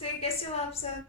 नमस्ते, कैसे हो आप सब।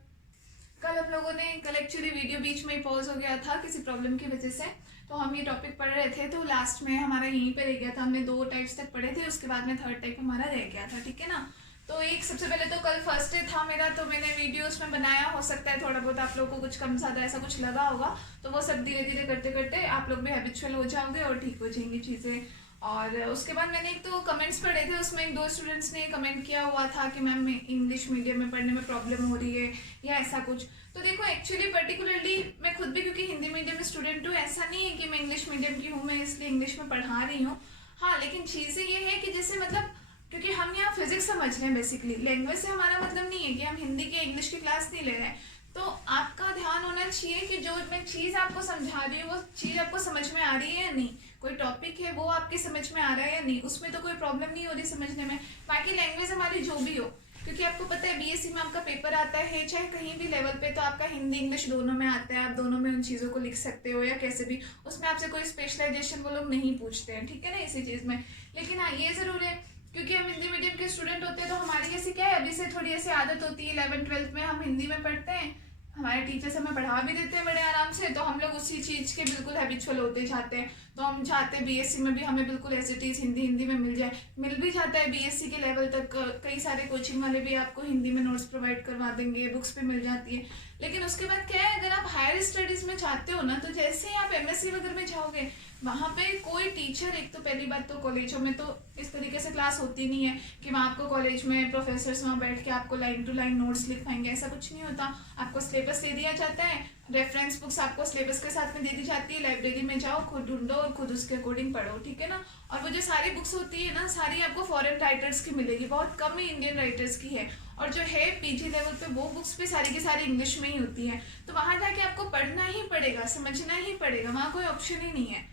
कल हम लोगों ने कल एक्चुअली वीडियो बीच में ही पॉज हो गया था किसी प्रॉब्लम की वजह से। तो हम ये टॉपिक पढ़ रहे थे तो लास्ट में हमारा यहीं पे रह गया था। हमने 2 टाइप्स तक पढ़े थे, उसके बाद में थर्ड टाइप हमारा रह गया था, ठीक है ना। तो एक सबसे पहले तो कल फर्स्ट डे था मेरा, तो मैंने वीडियोस में बनाया, हो सकता है थोड़ा बहुत आप लोगों को कुछ कम ज़्यादा ऐसा कुछ लगा होगा। तो वो सब धीरे धीरे करते करते आप लोग भी हैबिचुअल हो जाओगे और ठीक हो जाएंगी चीज़ें। और उसके बाद मैंने एक तो कमेंट्स पढ़े थे, उसमें एक दो स्टूडेंट्स ने कमेंट किया हुआ था कि मैम इंग्लिश मीडियम में पढ़ने में प्रॉब्लम हो रही है या ऐसा कुछ। तो देखो एक्चुअली पर्टिकुलरली मैं खुद भी क्योंकि हिंदी मीडियम में स्टूडेंट हूँ, ऐसा नहीं है कि मैं इंग्लिश मीडियम की हूँ, मैं इसलिए इंग्लिश में पढ़ा रही हूँ। हाँ, लेकिन चीज़ें ये है कि जैसे मतलब क्योंकि हम यहाँ फिजिक्स समझ रहे हैं, बेसिकली लैंग्वेज से हमारा मतलब नहीं है कि हम हिंदी के इंग्लिश की क्लास नहीं ले रहे हैं। तो आपका ध्यान होना चाहिए कि जो मैं चीज़ आपको समझा रही हूँ वो चीज़ आपको समझ में आ रही है या नहीं, कोई टॉपिक है वो आपके समझ में आ रहा है या नहीं, उसमें तो कोई प्रॉब्लम नहीं हो रही समझने में। बाकी लैंग्वेज हमारी जो भी हो, क्योंकि आपको पता है बीएससी में आपका पेपर आता है चाहे कहीं भी लेवल पे, तो आपका हिंदी इंग्लिश दोनों में आता है, आप दोनों में उन चीज़ों को लिख सकते हो या कैसे भी, उसमें आपसे कोई स्पेशलाइजेशन वो लोग नहीं पूछते हैं, ठीक है ना, इसी चीज़ में। लेकिन हाँ, ये ज़रूर है क्योंकि हम हिंदी मीडियम के स्टूडेंट होते हैं तो हमारी ऐसी क्या है, अभी से थोड़ी ऐसी आदत होती है, 11th-12th में हम हिंदी में पढ़ते हैं, हमारे टीचर्स हमें पढ़ा भी देते हैं बड़े आराम से, तो हम लोग उसी चीज़ के बिल्कुल हैबिचुअल होते जाते हैं। तो हम चाहते हैं बीएससी में भी हमें बिल्कुल as it is Hindi Hindi में मिल जाए, मिल भी जाता है बीएससी के लेवल तक। कई सारे कोचिंग वाले भी आपको हिंदी में नोट्स प्रोवाइड करवा देंगे, बुक्स पे मिल जाती है। लेकिन उसके बाद क्या है, अगर आप हायर स्टडीज़ में चाहते हो ना, तो जैसे ही आप एमएससी वगैरह में जाओगे, वहाँ पे कोई टीचर, एक तो पहली बात तो कॉलेजों में तो इस तरीके से क्लास होती नहीं है कि वहाँ आपको कॉलेज में प्रोफेसर्स वहाँ बैठ के आपको लाइन टू लाइन नोट्स लिखवाएंगे, ऐसा कुछ नहीं होता। आपको सिलेबस दे दिया जाता है, रेफरेंस बुक्स आपको सिलेबस के साथ में दे दी जाती है, लाइब्रेरी में जाओ, खुद ढूंढो और खुद उसके अकॉर्डिंग पढ़ो, ठीक है ना। और वो जो सारी बुक्स होती है ना, सारी आपको फॉरेन राइटर्स की मिलेगी, बहुत कम ही इंडियन राइटर्स की है। और जो है पीजी लेवल पे वो बुक्स भी सारी की सारी इंग्लिश में ही होती है। तो वहाँ जाके आपको पढ़ना ही पड़ेगा, समझना ही पड़ेगा, वहाँ कोई ऑप्शन ही नहीं है।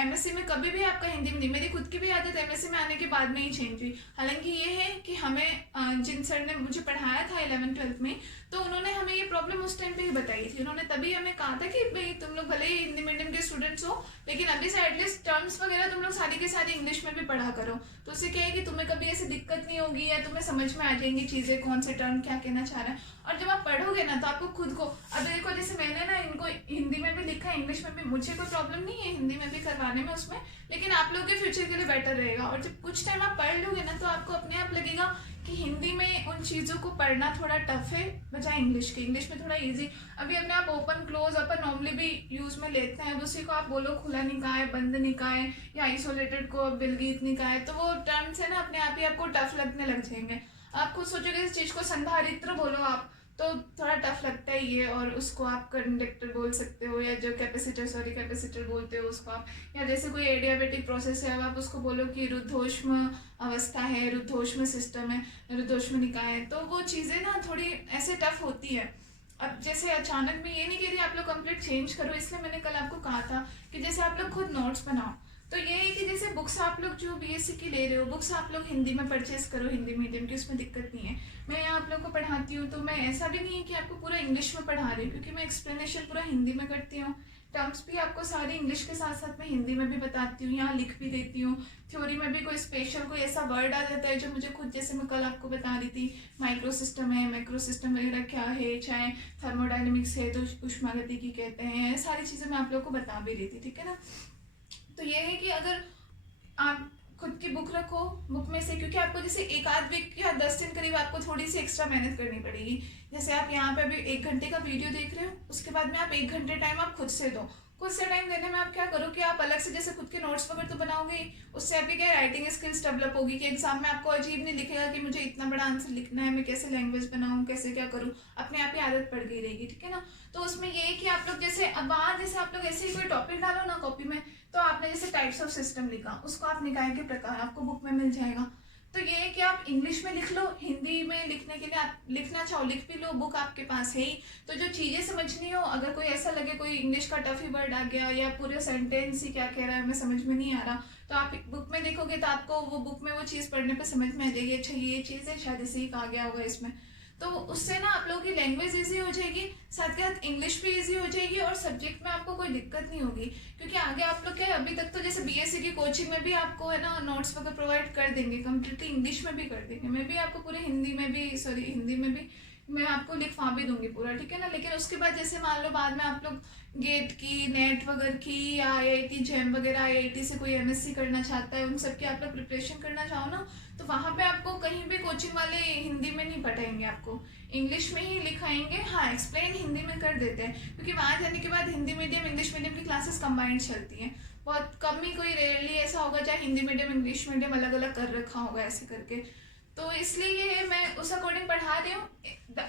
एमएससी में कभी भी आपका हिंदी में नहीं, मेरी खुद की भी आदत एमएससी में आने के बाद में ही चेंज हुई। हालांकि ये है कि हमें जिन सर ने मुझे पढ़ाया था 11th-12th में, तो उन्होंने हमें ये प्रॉब्लम उस टाइम पे ही बताई थी। उन्होंने तभी हमें कहा था कि भाई तुम लोग भले ही हिंदी मीडियम के स्टूडेंट्स हो, लेकिन अभी से एटलीस्ट टर्म्स वगैरह तुम लोग सारी के सारी इंग्लिश में भी पढ़ा करो। तो उससे क्या है कि तुम्हें कभी ऐसी दिक्कत नहीं होगी या तुम्हें समझ में आ जाएंगी चीज़ें, कौन से टर्म क्या कहना चाह रहा है। और जब आप पढ़ोगे ना तो आपको खुद को, अब देखो जैसे मैंने ना इनको हिंदी में भी लिखा है, इंग्लिश में भी, मुझे कोई प्रॉब्लम नहीं है हिंदी में भी करवाने में उसमें, लेकिन आप लोग के फ्यूचर के लिए बेटर रहेगा। और जब कुछ टाइम आप पढ़ लोगे ना तो आपको अपने आप लगेगा कि हिंदी में उन चीज़ों को पढ़ना थोड़ा टफ है बजाय इंग्लिश के, इंग्लिश में थोड़ा इजी। अभी अपने आप ओपन क्लोज अपन नॉर्मली भी यूज में लेते हैं, अब उसी को आप बोलो खुला निकाय, बंद निकाय या आइसोलेटेड को विलगीत निकाय, तो वो टर्म्स है ना अपने आप ही आपको टफ लगने लग जाएंगे। आप खुद सोचोगे इस चीज़ को संधारित्र बोलो आप, तो थोड़ा टफ लगता है ये, और उसको आप कंडक्टर बोल सकते हो, या जो कैपेसिटर बोलते हो उसको आप, या जैसे कोई एडियाबेटिक प्रोसेस है, अब आप उसको बोलो कि रुद्धोष्म अवस्था है, रुद्धोष्म सिस्टम है, रुद्धोष्म निकाय है, तो वो चीज़ें ना थोड़ी ऐसे टफ होती है। अब जैसे अचानक में ये नहीं कह रही आप लोग कंप्लीट चेंज करो, इसलिए मैंने कल आपको कहा था कि जैसे आप लोग खुद नोट्स बनाओ, तो ये है कि जैसे बुक्स आप लोग जो बीएससी की ले रहे हो, बुक्स आप लोग हिंदी में परचेज करो, हिंदी मीडियम की, उसमें दिक्कत नहीं है। मैं यहाँ आप लोग को पढ़ाती हूँ तो मैं ऐसा भी नहीं है कि आपको पूरा इंग्लिश में पढ़ा रही हूँ, क्योंकि मैं एक्सप्लेनेशन पूरा हिंदी में करती हूँ, टर्म्स भी आपको सारी इंग्लिश के साथ साथ मैं हिंदी में भी बताती हूँ, यहाँ लिख भी देती हूँ। थ्योरी में भी कोई स्पेशल कोई ऐसा वर्ड आ जाता है जो मुझे खुद, जैसे मैं कल आपको बता रही थी, माइक्रो सिस्टम है, मैक्रो सिस्टम वगैरह क्या है, चाहे थर्मोडाइनमिक्स है तो उष्मागतिकी कहते हैं, सारी चीज़ें मैं आप लोग को बता भी रही थी, ठीक है ना। तो ये है कि अगर आप खुद की बुक रखो, बुक में से, क्योंकि आपको जैसे एक आध वीक या 10 दिन करीब आपको थोड़ी सी एक्स्ट्रा मेहनत करनी पड़ेगी। जैसे आप यहाँ पे अभी 1 घंटे का वीडियो देख रहे हो, उसके बाद में आप 1 घंटे टाइम आप खुद से दो। खुद से टाइम देने में आप क्या करो कि आप अलग से जैसे खुद के नोट्स वगैरह तो बनाओगे, उससे आपकी क्या राइटिंग स्किल्स डेवलप होगी कि एग्जाम में आपको अजीब नहीं लिखेगा कि मुझे इतना बड़ा आंसर लिखना है, मैं कैसे लैंग्वेज बनाऊँ, कैसे क्या करूँ, अपने आप ही आदत पड़ गई रहेगी, ठीक है ना। तो उसमें ये है कि आप लोग जैसे अब वहाँ जैसे आप लोग ऐसे ही कोई टॉपिक डालो ना कॉपी में, तो आपने जैसे टाइप्स ऑफ सिस्टम लिखा, उसको आप निकाय के प्रकार आपको बुक में मिल जाएगा। तो ये है कि आप इंग्लिश में लिख लो, हिंदी में लिखने के लिए आप लिखना चाहो लिख भी लो, बुक आपके पास है ही। तो जो चीज़ें समझनी हो, अगर कोई ऐसा लगे कोई इंग्लिश का टफ ही वर्ड आ गया या पूरे सेंटेंस ही क्या कह रहा है हमें समझ में नहीं आ रहा, तो आप बुक में देखोगे तो आपको वो बुक में वो चीज़ पढ़ने पर समझ में आ जाएगी, अच्छा ये चीज़ है, शायद इसे ही कहा गया होगा इसमें। तो उससे ना आप लोगों की लैंग्वेज ईजी हो जाएगी, साथ के साथ इंग्लिश भी ईजी हो जाएगी, और सब्जेक्ट में आपको कोई दिक्कत नहीं होगी। क्योंकि आगे आप लोग क्या है, अभी तक तो जैसे बीएससी की कोचिंग में भी आपको है ना नोट्स वगैरह प्रोवाइड कर देंगे, कम्प्लीटली इंग्लिश में भी कर देंगे, मैं भी आपको पूरे हिंदी में भी मैं आपको लिखवा भी दूंगी पूरा, ठीक है ना। लेकिन उसके बाद जैसे मान लो बाद में आप लोग गेट की, नेट वगैरह की, या आईआईटी जैम वगैरह, आईआईटी से कोई एमएससी करना चाहता है, उन सब की आप लोग प्रिपरेशन करना चाहो ना, तो वहाँ पे आपको कहीं भी कोचिंग वाले हिंदी में नहीं पढ़ाएंगे, आपको इंग्लिश में ही लिखाएंगे। हाँ, एक्सप्लेन हिंदी में कर देते हैं, क्योंकि वहाँ जाने के बाद हिंदी मीडियम इंग्लिश मीडियम की क्लासेस कंबाइंड चलती हैं। बहुत कम ही, कोई रेयरली ऐसा होगा जहाँ हिंदी मीडियम इंग्लिश मीडियम अलग अलग कर रखा होगा ऐसे करके। तो इसलिए मैं उस अकॉर्डिंग पढ़ा रही हूँ।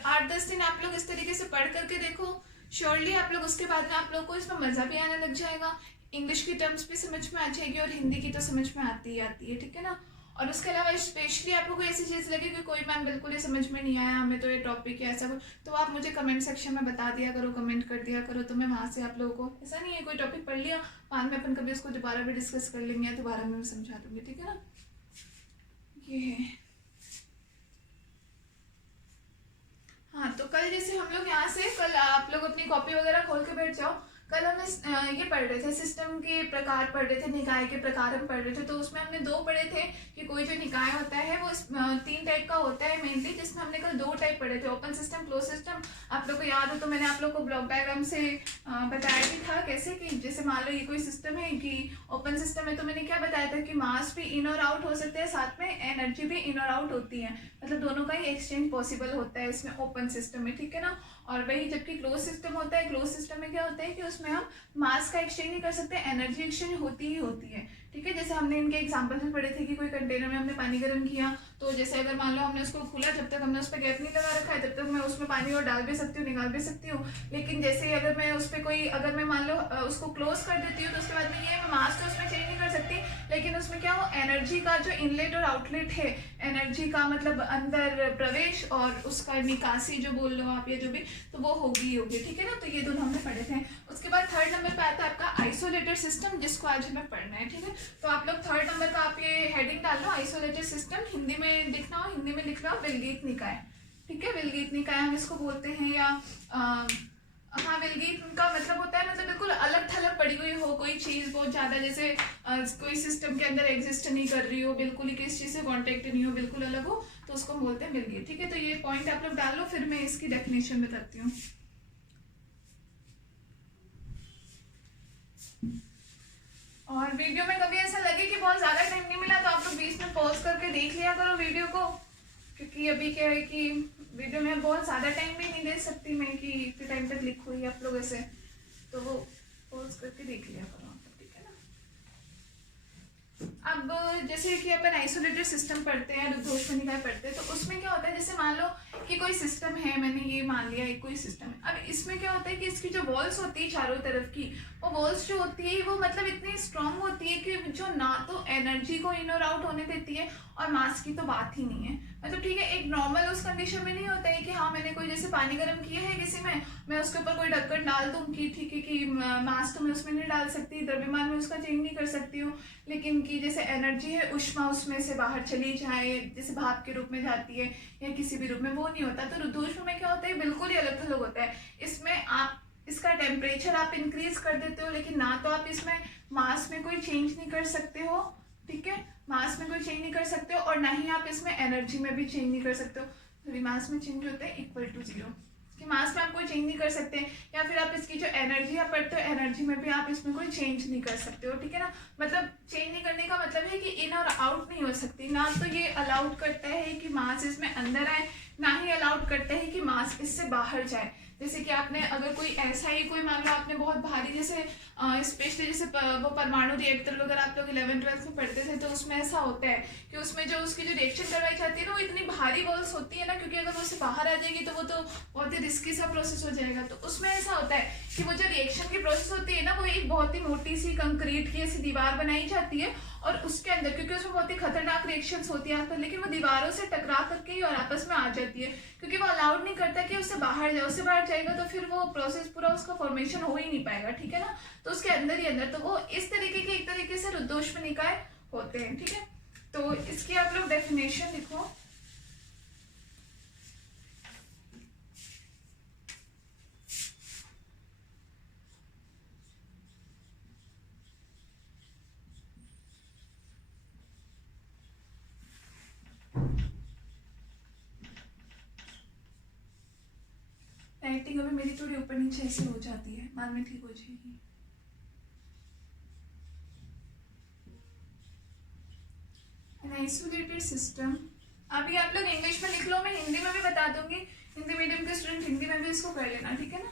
8-10 दिन आप लोग इस तरीके से पढ़ करके देखो, श्योरली आप लोग उसके बाद में आप लोग को इसमें मज़ा भी आने लग जाएगा, इंग्लिश की टर्म्स भी समझ में आ जाएगी और हिंदी की तो समझ में आती ही आती है, ठीक है ना। और उसके अलावा स्पेशली आपको कोई ऐसी चीज़ लगे कि कोई मैम बिल्कुल ही समझ में नहीं आया हमें, तो ये टॉपिक है ऐसा कुछ, तो आप मुझे कमेंट सेक्शन में बता दिया करो, कमेंट कर दिया करो, तो मैं वहाँ से आप लोगों को, ऐसा नहीं है कोई टॉपिक पढ़ लिया बाद में अपन कभी उसको दोबारा भी डिस्कस कर लेंगे या दोबारा मैं समझा दूंगी, ठीक है ना। ये है। हाँ, तो कल जैसे हम लोग यहाँ से, कल आप लोग अपनी कॉपी वगैरह खोल के बैठ जाओ। कल हम ये पढ़ रहे थे, सिस्टम के प्रकार पढ़ रहे थे, निकाय के प्रकार हम पढ़ रहे थे। तो उसमें हमने 2 पढ़े थे कि कोई जो निकाय होता है वो 3 टाइप का होता है मेनली, जिसमें हमने कल 2 टाइप पढ़े थे, ओपन सिस्टम, क्लोज सिस्टम। आप लोग को याद हो तो मैंने आप लोग को ब्लॉक डायग्राम से बताया भी था कैसे, कि जैसे मान लो ये कोई सिस्टम है कि ओपन सिस्टम है, तो मैंने क्या बताया था कि मास भी इन और आउट हो सकते हैं, साथ में एनर्जी भी इन और आउट होती है, मतलब दोनों का ही एक्सचेंज पॉसिबल होता है इसमें ओपन सिस्टम में, ठीक है ना। और वही जबकि क्लोज सिस्टम होता है, क्लोज सिस्टम में क्या होता है कि उसमें हम मास का एक्सचेंज नहीं कर सकते, एनर्जी एक्सचेंज होती ही होती है, ठीक है। जैसे हमने इनके एग्जांपल में पढ़े थे कि कोई कंटेनर में हमने पानी गर्म किया, तो जैसे अगर मान लो हमने उसको खुला, जब तक हमने उस पर गैप नहीं लगा रखा है तब तक मैं उसमें पानी और डाल भी सकती हूँ, निकाल भी सकती हूँ। लेकिन जैसे अगर मैं उस पर कोई, अगर मैं मान लो उसको क्लोज कर देती हूँ, तो उसके बाद में ये मास तो उसमें चेंज नहीं कर सकती, लेकिन उसमें क्या हो, एनर्जी का जो इनलेट और आउटलेट है, एनर्जी का मतलब अंदर प्रवेश और उसका निकासी जो बोल लो आप या जो भी, तो वो होगी होगी, ठीक है ना। तो ये दोनों हमने पढ़े थे। उसके बाद 3rd नंबर पे आता है आपका आइसोलेटेड सिस्टम, जिसको आज हमें पढ़ना है, ठीक है। तो आप लोग 3rd नंबर का आप ये हेडिंग डाल लो, आइसोलेटेड सिस्टम, हिंदी में लिखना हो, हिंदी में लिख लो विलगीत निकाय, ठीक है। विलगीत निकाय हम इसको बोलते हैं, या हाँ, विलगीत का मतलब होता है, मतलब बिल्कुल अलग थलग पड़ी हुई हो कोई चीज़ बहुत ज़्यादा, जैसे कोई सिस्टम के अंदर एग्जिस्ट नहीं कर रही हो, बिल्कुल ही किसी चीज़ से कॉन्टेक्ट नहीं हो, बिल्कुल अलग हो, तो उसको बोलते हैं विलगीत, ठीक है। तो ये पॉइंट आप लोग डालो, फिर मैं इसकी डेफिनेशन बताती हूँ। और वीडियो में कभी ऐसा लगे कि बहुत ज़्यादा टाइम नहीं मिला, तो आप लोग बीच में पॉज करके देख लिया करो वीडियो को, क्योंकि अभी क्या है कि वीडियो में बहुत ज़्यादा टाइम भी नहीं दे सकती मैं कि इतने टाइम तक लिखूँ ही आप लोग ऐसे, तो वो पॉज करके देख लिया करो आप लोग, ठीक है ना। अब जैसे कि अपन आइसोलेटेड सिस्टम पढ़ते हैं, रुद्धोष्म निकाय पढ़ते हैं, तो उसमें क्या होता है, जैसे मान लो कि कोई सिस्टम है, मैंने ये मान लिया एक कोई सिस्टम है। अब इसमें क्या होता है कि इसकी जो वॉल्स होती है चारों तरफ की, वो वॉल्स जो होती है वो मतलब इतनी स्ट्रांग होती है कि जो ना तो एनर्जी को इन और आउट होने देती है, और मास की तो बात ही नहीं है। मतलब ठीक है, एक नॉर्मल उस कंडीशन में नहीं होता है कि हाँ मैंने कोई जैसे पानी गर्म किया है किसी में, मैं उसके ऊपर कोई ढक्कन डाल दूँ कि ठीक है कि मास तो मैं उसमें नहीं डाल सकती, द्रव्यमान में उसका चेंज नहीं कर सकती हूँ, लेकिन कि जैसे एनर्जी है ऊष्मा उसमें से बाहर चली जाए, जैसे भाप के रूप में जाती है या किसी भी रूप में, वो नहीं होता। तो रुद्धोष्म में क्या होता है, बिल्कुल ही अलग थलग होता है। इसमें आप इसका टेम्परेचर आप इंक्रीज कर देते हो, लेकिन ना तो आप इसमें मास में कोई चेंज नहीं कर सकते हो, ठीक है, मास में कोई चेंज नहीं कर सकते हो, और ना ही आप इसमें एनर्जी में भी चेंज नहीं कर सकते हो। मास में चेंज होता है इक्वल टू 0, कि मास में आप कोई चेंज नहीं कर सकते, या फिर आप इसकी जो एनर्जी आप पढ़ते हो, एनर्जी में भी आप इसमें कोई चेंज नहीं कर सकते हो, ठीक है ना। मतलब चेंज नहीं करने का मतलब है कि इन और आउट नहीं हो सकती, ना तो ये अलाउड करता है कि मास इसमें अंदर आए, ना ही अलाउड करता है कि मास इससे बाहर जाए। जैसे कि आपने अगर कोई ऐसा ही कोई मान लो आपने बहुत भारी, जैसे स्पेशली जैसे वो परमाणु रिएक्टर वगैरह आप लोग 11th-12th में पढ़ते थे, तो उसमें ऐसा होता है कि उसमें जो उसकी जो रिएक्शन करवाई जाती है ना, वो इतनी भारी बॉल्स होती है ना, क्योंकि अगर वो उससे बाहर आ जाएगी तो वो तो बहुत ही रिस्की सा प्रोसेस हो जाएगा। तो उसमें ऐसा होता है कि वो जो रिएक्शन की प्रोसेस होती है ना, वो एक बहुत ही मोटी सी कंक्रीट की ऐसी दीवार बनाई जाती है, और उसके अंदर क्योंकि उसमें बहुत ही खतरनाक रिएक्शंस होती है आसपास, लेकिन वो दीवारों से टकरा करके ही और आपस में आ जाती है, क्योंकि वो अलाउड नहीं करता कि उससे बाहर जाए, उससे बाहर जाएगा तो फिर वो प्रोसेस पूरा उसका फॉर्मेशन हो ही नहीं पाएगा, ठीक है ना। तो उसके अंदर ही अंदर, तो वो इस तरीके के एक तरीके से रुद्धोष्म निकाय होते हैं, ठीक है। तो इसकी आप लोग डेफिनेशन लिखो। राइटिंग अभी मेरी थोड़ी ऊपर नीचे ऐसे हो जाती है, बाद में ठीक हो जाएगी। एन आइसोलेटेड सिस्टम, अभी आप लोग इंग्लिश में लिख लो, मैं हिंदी में भी बता दूंगी, हिंदी मीडियम के स्टूडेंट हिंदी में भी इसको कर लेना, ठीक है ना।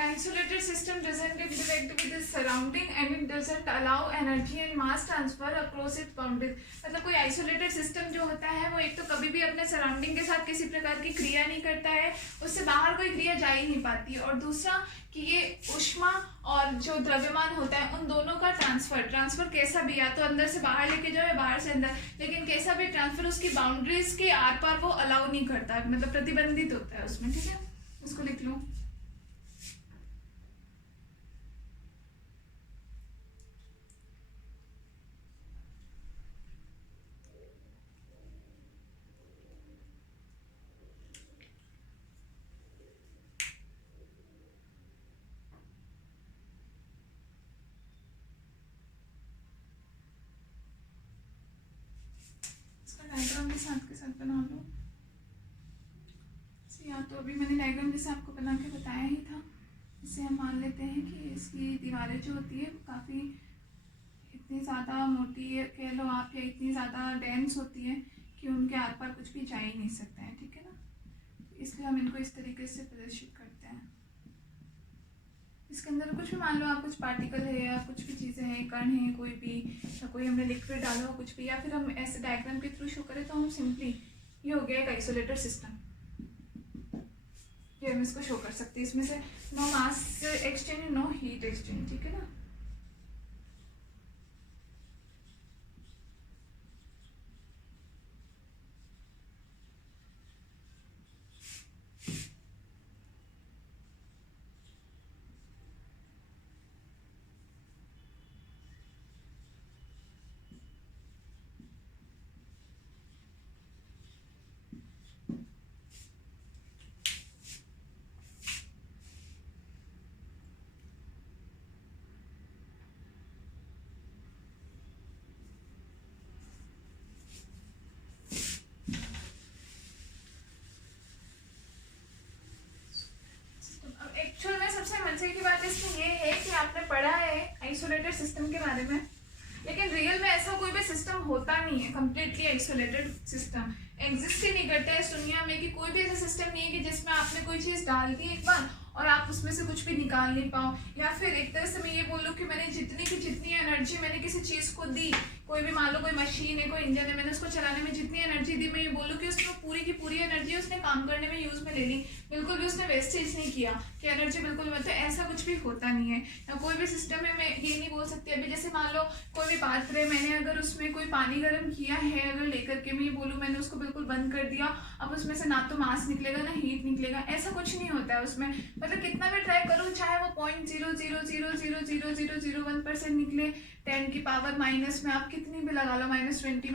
Isolated system doesn't interact with its surrounding and it doesn't allow energy and mass transfer across its boundaries। मतलब कोई आइसोलेटेड सिस्टम जो होता है वो एक तो कभी भी अपने सराउंडिंग के साथ किसी प्रकार की क्रिया नहीं करता है, उससे बाहर कोई क्रिया जा ही नहीं पाती है, और दूसरा कि ये ऊष्मा और जो द्रव्यमान होता है उन दोनों का ट्रांसफर कैसा भी, या तो अंदर से बाहर लेके जाओ या बाहर से अंदर, लेकिन कैसा भी ट्रांसफर उसकी बाउंड्रीज के आर पार वो अलाउ नहीं करता, मतलब प्रतिबंधित होता है उसमें, ठीक है। उसको लिख लो। डायग्राम के साथ बना लो, या तो अभी मैंने डायग्राम जैसे आपको बना के बताया ही था। इससे हम मान लेते हैं कि इसकी दीवारें जो होती है काफ़ी इतनी ज़्यादा मोटी है, कह लो आप, या इतनी ज़्यादा डेंस होती है कि उनके आर पार कुछ भी जा ही नहीं सकता है, ठीक है ना। इसलिए हम इनको इस तरीके से प्रदर्शित करते हैं। इसके अंदर कुछ भी मान लो आप, कुछ पार्टिकल है या कुछ भी चीज़ें हैं, कण है कोई भी, या कोई हमने लिक्विड डाला हो कुछ भी, या फिर हम ऐसे डायग्राम के थ्रू शो करें तो हम सिंपली ये हो गया एक आइसोलेटेड सिस्टम, ये हम इसको शो कर सकते हैं। इसमें से नो मास एक्सचेंज, नो हीट एक्सचेंज, ठीक है ना। एक्चुअल में सबसे मजे की बात इसमें ये है कि आपने पढ़ा है आइसोलेटेड सिस्टम के बारे में, लेकिन रियल में ऐसा कोई भी सिस्टम होता नहीं है। कम्प्लीटली आइसोलेटेड सिस्टम एग्जिस्ट ही नहीं करता है इस दुनिया में, कि कोई भी ऐसा सिस्टम नहीं है कि जिसमें आपने कोई चीज़ डाल दी एक बार और आप उसमें से कुछ भी निकाल नहीं पाओ, या फिर एक तरह से मैं ये बोलूँ कि मैंने जितनी की जितनी एनर्जी मैंने किसी चीज़ को दी, कोई भी मान लो कोई मशीन है, कोई इंजन है, मैंने उसको चलाने में जितनी एनर्जी दी, मैं ये बोलूँ कि उसमें पूरी की पूरी एनर्जी उसने काम करने में यूज़ में ले ली, बिल्कुल भी उसने वेस्टेज नहीं किया कि एनर्जी बिल्कुल, मतलब ऐसा कुछ भी होता नहीं है। या कोई भी सिस्टम है, मैं ये नहीं बोल सकती अभी, जैसे मान लो कोई भी पात्र है, मैंने अगर उसमें कोई पानी गर्म किया है अगर लेकर के, मैं ये बोलूँ मैंने उसको बिल्कुल बंद कर दिया, अब उसमें से ना तो मास निकलेगा ना हीट निकलेगा, ऐसा कुछ नहीं होता है उसमें। मतलब कितना भी ट्राई करो, चाहे वो 0.0000001% निकले, 10 की पावर माइनस में आप कितनी भी लगा लो, -20 -30,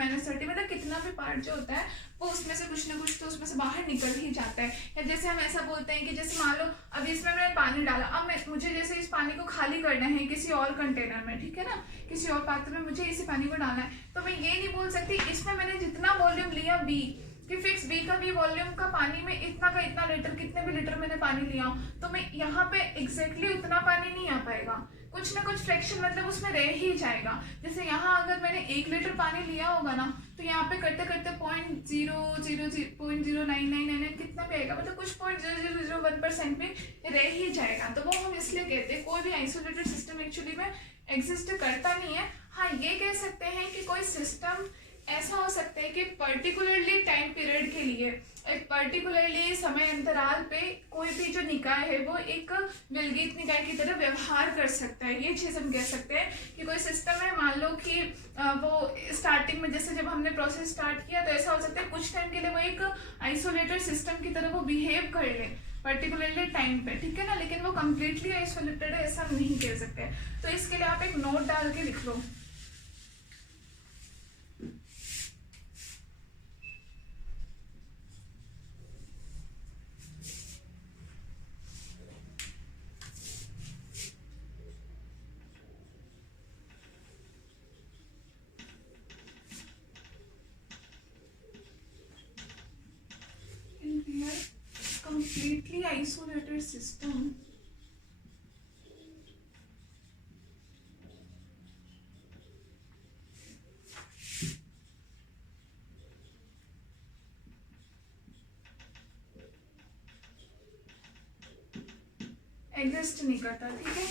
मतलब कितना भी पार्ट जो होता है वो उसमें से कुछ ना कुछ तो उसमें से बाहर निकल ही जाता है। या जैसे हम ऐसा बोलते हैं कि जैसे मान लो अब इसमें मैंने पानी डाला, अब मुझे जैसे इस पानी को खाली करना है किसी और कंटेनर में, ठीक है ना, किसी और पात्र में मुझे इसी पानी को डालना है, तो मैं ये नहीं बोल सकती इसमें मैंने जितना वॉल्यूम लिया V, कि फिक्स बी का भी वॉल्यूम का पानी में इतना का इतना लीटर, कितने भी लीटर मैंने पानी लिया हो तो मैं यहाँ पे एग्जैक्टली उतना पानी नहीं आ पाएगा, कुछ ना कुछ फ्रैक्शन मतलब उसमें रह ही जाएगा। जैसे यहाँ अगर मैंने 1 लीटर पानी लिया होगा ना तो यहाँ पे करते करते 0.00999 कितना भी आएगा, मतलब कुछ 0.0001% में रह ही जाएगा। तो वो हम इसलिए कहते हैं कोई भी आइसोलेटेड सिस्टम एक्चुअली में एग्जिस्ट करता नहीं है। हाँ ये कह सकते हैं कि कोई सिस्टम ऐसा हो सकता है कि पर्टिकुलरली टाइम पीरियड के लिए, एक पर्टिकुलरली समय अंतराल पे कोई भी जो निकाय है वो एक विलगित निकाय की तरह व्यवहार कर सकता है। ये चीज़ हम कह सकते हैं कि कोई सिस्टम है, मान लो कि वो स्टार्टिंग में जैसे जब हमने प्रोसेस स्टार्ट किया तो ऐसा हो सकता है कुछ टाइम के लिए वो एक आइसोलेटेड सिस्टम की तरह वो बिहेव कर ले पर्टिकुलरली टाइम पे, ठीक है ना, लेकिन वो कम्प्लीटली आइसोलेटेड है ऐसा नहीं कह सकते। तो इसके लिए आप एक नोट डाल के लिख लो। Completely isolated system, एग्जिस्ट नहीं करता, ठीक है।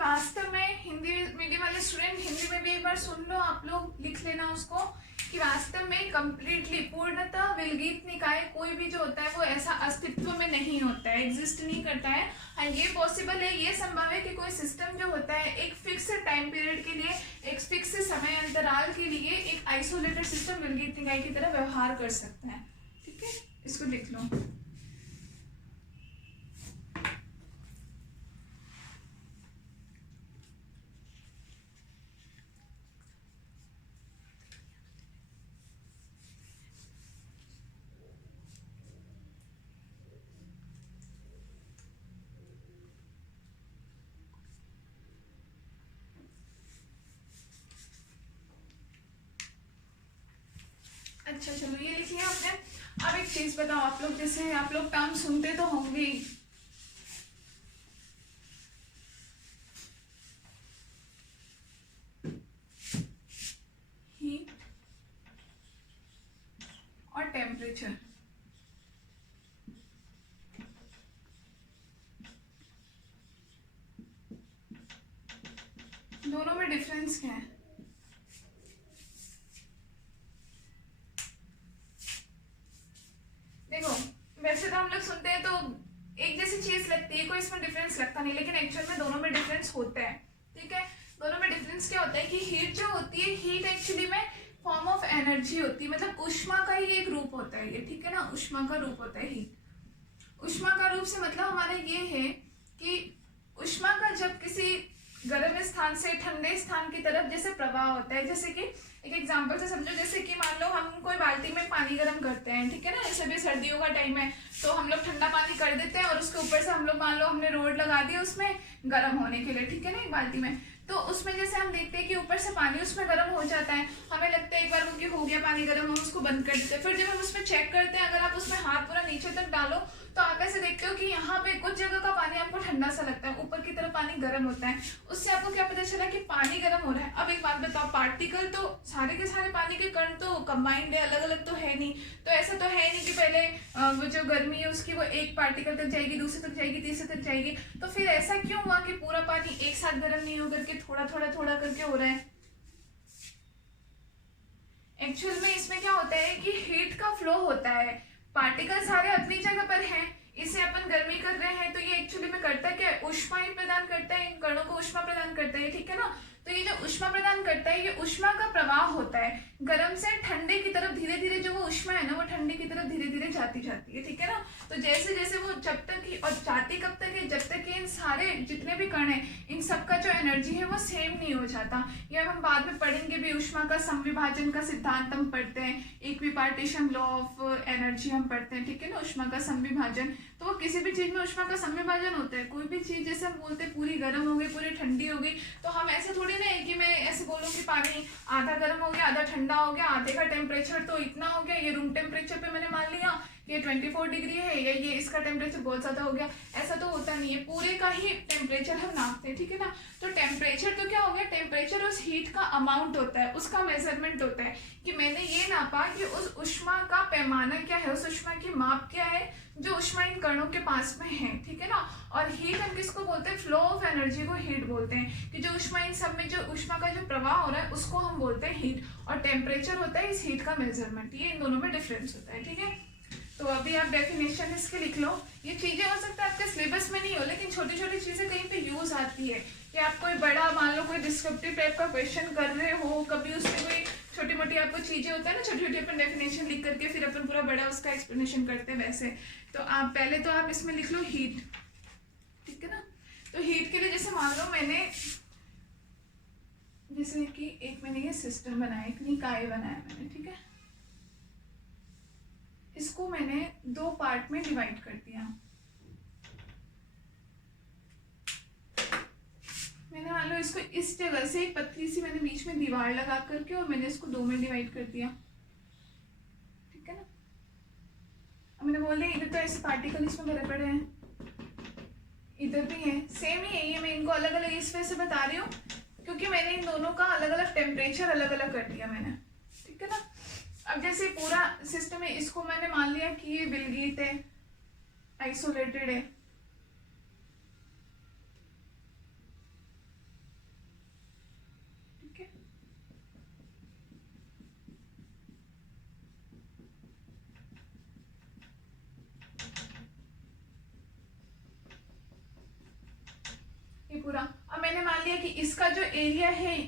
वास्तव में हिंदी मीडियम वाले स्टूडेंट हिंदी में भी एक बार सुन लो, आप लोग लिख लेना उसको कि वास्तव में कंप्लीटली पूर्णतः विलगित निकाय कोई भी जो होता है वो ऐसा अस्तित्व में नहीं होता है, एग्जिस्ट नहीं करता है। हाँ ये पॉसिबल है, ये संभव है कि कोई सिस्टम जो होता है एक फिक्स टाइम पीरियड के लिए, एक फिक्स समय अंतराल के लिए एक आइसोलेटेड सिस्टम विलगित निकाय की तरह व्यवहार कर सकता है, ठीक है, इसको लिख लो। अच्छा चलो ये लिख लिया आपने। अब एक चीज बताओ, आप लोग जैसे आप लोग टर्म सुनते तो होंगे हीट और टेम्परेचर, दोनों में डिफरेंस क्या है? देखो वैसे तो हम लोग सुनते हैं तो एक जैसी चीज लगती है, कोई इसमें डिफरेंस लगता नहीं, लेकिन एक्चुअल में दोनों में डिफरेंस होता है, ठीक है। दोनों में डिफरेंस क्या होता है कि हीट जो होती है, हीट एक्चुअली में फॉर्म ऑफ एनर्जी होती है, मतलब ऊष्मा का ही एक रूप होता है ये, ठीक है ना, ऊष्मा का रूप होता है हीट। ऊष्मा का रूप से मतलब हमारे ये है कि ऊष्मा का जब किसी गर्म स्थान से ठंडे स्थान की तरफ जैसे प्रवाह होता है, जैसे कि एक एग्जांपल से समझो, जैसे कि मान लो हम कोई बाल्टी में पानी गर्म करते हैं, ठीक है ना, जैसे भी सर्दियों का टाइम है तो हम लोग ठंडा पानी कर देते हैं और उसके ऊपर से हम लोग मान लो हमने रोड लगा दी उसमें गर्म होने के लिए, ठीक है ना, एक बाल्टी में। तो उसमें जैसे हम देखते हैं कि ऊपर से पानी उसमें गर्म हो जाता है, हमें लगता है एक बार वो कि हो गया पानी गर्म, हम उसको बंद कर देते हैं। फिर जब हम उसमें चेक करते हैं, अगर आप उसमें हाथ पूरा नीचे तक डालो तो आप ऐसे देखते हो कि यहाँ पे कुछ जगह का पानी आपको ठंडा सा लगता है, ऊपर की तरफ पानी गर्म होता है। उससे आपको क्या पता चला कि पानी गर्म हो रहा है। अब एक बात बताओ, पार्टिकल तो सारे के सारे पानी के कण तो कंबाइंड है, अलग अलग तो है नहीं। तो ऐसा तो है नहीं कि पहले वो जो गर्मी है उसकी वो एक पार्टिकल तक जाएगी, दूसरे तक जाएगी, तीसरे तक जाएगी। तो फिर ऐसा क्यों हुआ कि पूरा पानी एक साथ गर्म नहीं हो करके थोड़ा थोड़ा थोड़ा करके हो रहा है? एक्चुअल में इसमें क्या होता है कि हीट का फ्लो होता है, पार्टिकल सारे अपनी जगह पर हैं, इसे अपन गर्मी कर रहे हैं, तो ये एक्चुअली में करता क्या है, ऊष्मा ही प्रदान करता है, इन कणों को ऊष्मा प्रदान करता है, ठीक है ना। तो ये जो ऊष्मा प्रदान करता है, ये ऊष्मा का प्रवाह होता है, गर्म से ठंडे की तरफ धीरे धीरे जो वो ऊष्मा है ना, वो ठंडे की तरफ धीरे धीरे जाती जाती है, ठीक है ना। तो जैसे जैसे वो जब तक ही, और जाती कब तक है, जब तक इन सारे जितने भी कण है, इन सबका जो एनर्जी है वो सेम नहीं हो जाता। ये हम बाद में पढ़ेंगे भी, ऊष्मा का संविभाजन का सिद्धांत हम पढ़ते हैं, इक्विपार्टीशन लॉ ऑफ एनर्जी हम पढ़ते हैं, ठीक है ना, ऊष्मा का संविभाजन। तो वो किसी भी चीज में ऊष्मा का संविभाजन होता है। कोई भी चीज जैसे हम बोलते हैं पूरी गर्म हो गई, पूरी ठंडी हो गई, तो हम ऐसे थोड़ी ना है कि मैं ऐसे बोलूँ कि पानी आधा गर्म हो गया, आधा ठंडा हो गया, आधे का टेम्परेचर तो इतना हो गया, ये रूम टेम्परेचर पे मैंने मान लिया कि 24 डिग्री है, या ये इसका टेम्परेचर बहुत ज्यादा हो गया, ऐसा तो होता नहीं है। पूरे का ही टेम्परेचर हम नापते हैं, ठीक है ना। तो टेम्परेचर तो क्या हो गया, टेम्परेचर उस हीट का अमाउंट होता है, उसका मेजरमेंट होता है कि मैंने ये नापा कि उस ऊष्मा का पैमाना क्या है, उस ऊष्मा की माप क्या है जो ऊष्मा इन कणों के पास में है, ठीक है ना। और हीट हम किसको बोलते हैं, फ्लो ऑफ एनर्जी को हीट बोलते हैं, कि जो ऊष्मा इन सब में, जो ऊष्मा का जो प्रवाह हो रहा है उसको हम बोलते हैं हीट, और टेम्परेचर होता है इस हीट का मेजरमेंट। ये इन दोनों में डिफरेंस होता है, ठीक है। तो अभी आप डेफिनेशन इसके लिख लो। ये चीजें हो सकता है आपके सिलेबस में नहीं हो, लेकिन छोटी छोटी चीजें कहीं पे यूज आती है, कि आप कोई बड़ा मान लो कोई डिस्क्रिप्टिव टाइप का क्वेश्चन कर रहे हो, कभी उसमें कोई छोटी मोटी आपको चीजें होता है ना, छोटी छोटी अपन डेफिनेशन लिख करके फिर अपन पूरा बड़ा उसका एक्सप्लेनेशन करते हैं वैसे। तो आप पहले तो आप इसमें लिख लो हीट, ठीक है ना। तो हीट के लिए जैसे मान लो मैंने, जैसे कि एक मैंने ये सिस्टम बनाया, एक निकाय बनाया मैंने, ठीक है। इसको मैंने दो पार्ट में डिवाइड कर दिया। मैंने मान लो इसको इस जगह से एक पतली सी मैंने बीच में दीवार लगा करके, और मैंने इसको दो में डिवाइड कर दिया, ठीक है ना। अब मैंने बोल दिया इधर तो ऐसे पार्टिकल इसमें भरे पड़े हैं, इधर भी है, सेम ही है ये। मैं इनको अलग अलग इस वजह से बता रही हूँ क्योंकि मैंने इन दोनों का अलग अलग टेम्परेचर अलग अलग कर दिया मैंने, ठीक है ना। अब जैसे पूरा सिस्टम है, इसको मैंने मान लिया कि ये विलगीत है, आइसोलेटेड है, ठीक है। ये पूरा, अब मैंने मान लिया कि इसका जो एरिया है,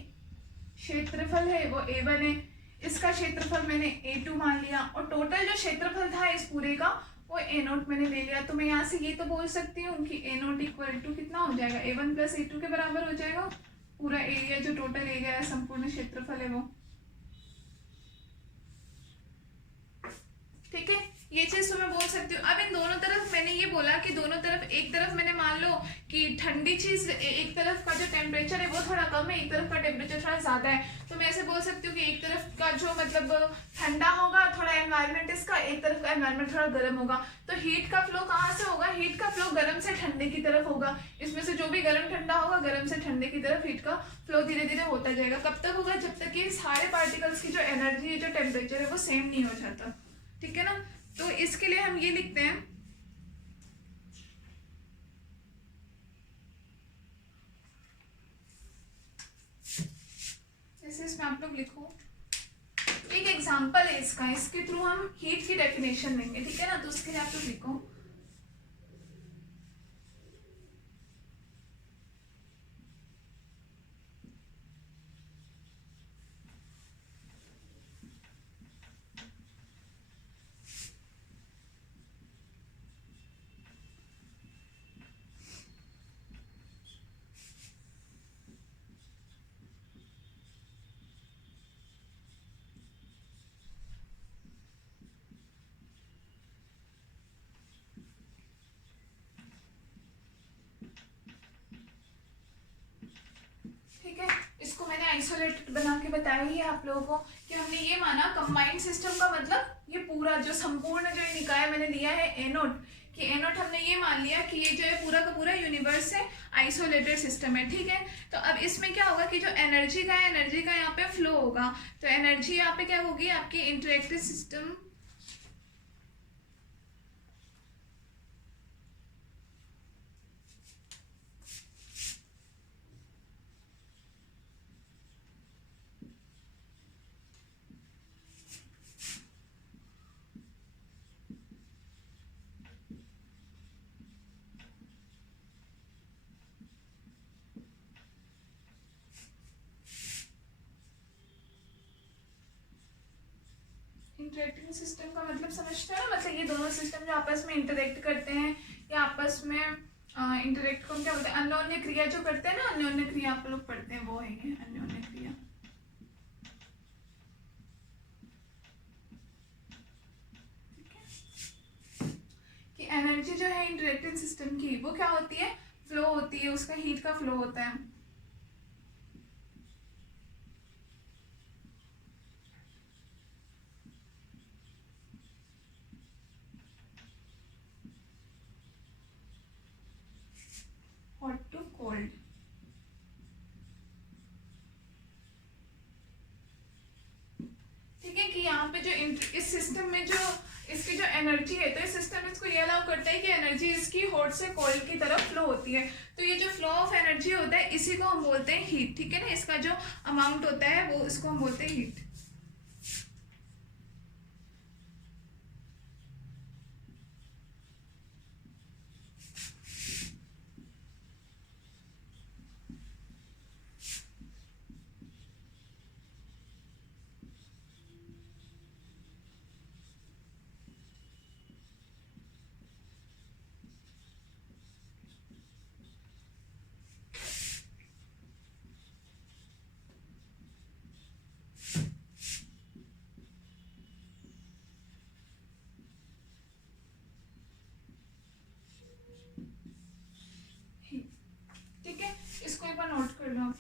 क्षेत्रफल है, वो A1 है, इसका क्षेत्रफल मैंने A2 मान लिया, और टोटल जो क्षेत्रफल था इस पूरे का वो A0 मैंने ले लिया। तो मैं यहाँ से ये तो बोल सकती हूँ कि A0 इक्वल टू कितना हो जाएगा, A1 प्लस A2 के बराबर हो जाएगा। पूरा एरिया जो टोटल एरिया है, संपूर्ण क्षेत्रफल है वो, ठीक है। ये चीज तो मैं बोल सकती हूँ। अब इन दोनों तरफ मैंने ये बोला कि दोनों तरफ, एक तरफ मैंने मान लो कि ठंडी चीज, एक तरफ का जो टेम्परेचर है वो थोड़ा कम है, एक तरफ का टेम्परेचर थोड़ा ज्यादा है, तो मैं ऐसे बोल सकती हूँ कि एक तरफ का जो मतलब ठंडा होगा थोड़ा एनवायरमेंट इसका, एक तरफ का एनवायरमेंट थोड़ा गर्म होगा। तो हीट का फ्लो कहाँ से होगा, हीट का फ्लो गर्म से ठंडे की तरफ होगा। इसमें से जो भी गर्म ठंडा होगा, गर्म से ठंडे की तरफ हीट का फ्लो धीरे धीरे होता जाएगा। कब तक होगा, जब तक कि सारे पार्टिकल्स की जो एनर्जी है, जो टेम्परेचर है वो सेम नहीं हो जाता, ठीक है ना। तो इसके लिए हम ये लिखते हैं, जैसे इसमें आप लोग लिखो, एक एग्जांपल है इसका, इसके थ्रू हम हीट की डेफिनेशन लेंगे, ठीक है ना। तो उसके लिए आप लोग लिखो, आइसोलेटेड बना के बताया ही है आप लोगों को कि हमने ये माना कंबाइंड सिस्टम का मतलब ये पूरा जो संपूर्ण जो निकाय मैंने दिया है एनोड कि एनोड हमने ये मान लिया कि ये जो है पूरा का पूरा यूनिवर्स है आइसोलेटेड सिस्टम है, ठीक है। तो अब इसमें क्या होगा कि जो एनर्जी का है एनर्जी का यहाँ पे फ्लो होगा, तो एनर्जी यहाँ पे क्या होगी आपकी इंटरेक्टिव सिस्टम इंटरेक्टिंग सिस्टम का मतलब समझते हैं, मतलब ये दोनों सिस्टम जो आपस में इंटरेक्ट करते हैं या आपस में इंटरेक्ट को क्या बोलते हैं, अन्योन्य क्रिया जो करते हैं ना, अन्योन्य क्रिया आप लोग पढ़ते हैं वो है ये अन्योन्य क्रिया। ठीक है कि एनर्जी जो है इंटरेक्टिंग सिस्टम की वो क्या होती है, फ्लो होती है, उसका हीट का फ्लो होता है। हॉट टू कोल्ड, ठीक है कि यहाँ पे जो इस सिस्टम में जो इसकी जो एनर्जी है, तो इस सिस्टम इसको ये अलाउ करता है कि एनर्जी इसकी हॉट से कोल्ड की तरफ फ्लो होती है। तो ये जो फ्लो ऑफ एनर्जी होता है इसी को हम बोलते हैं हीट, ठीक है ना। इसका जो अमाउंट होता है वो इसको हम बोलते हैं हीट। ठीक है, इसको एक बार नोट कर लो आप।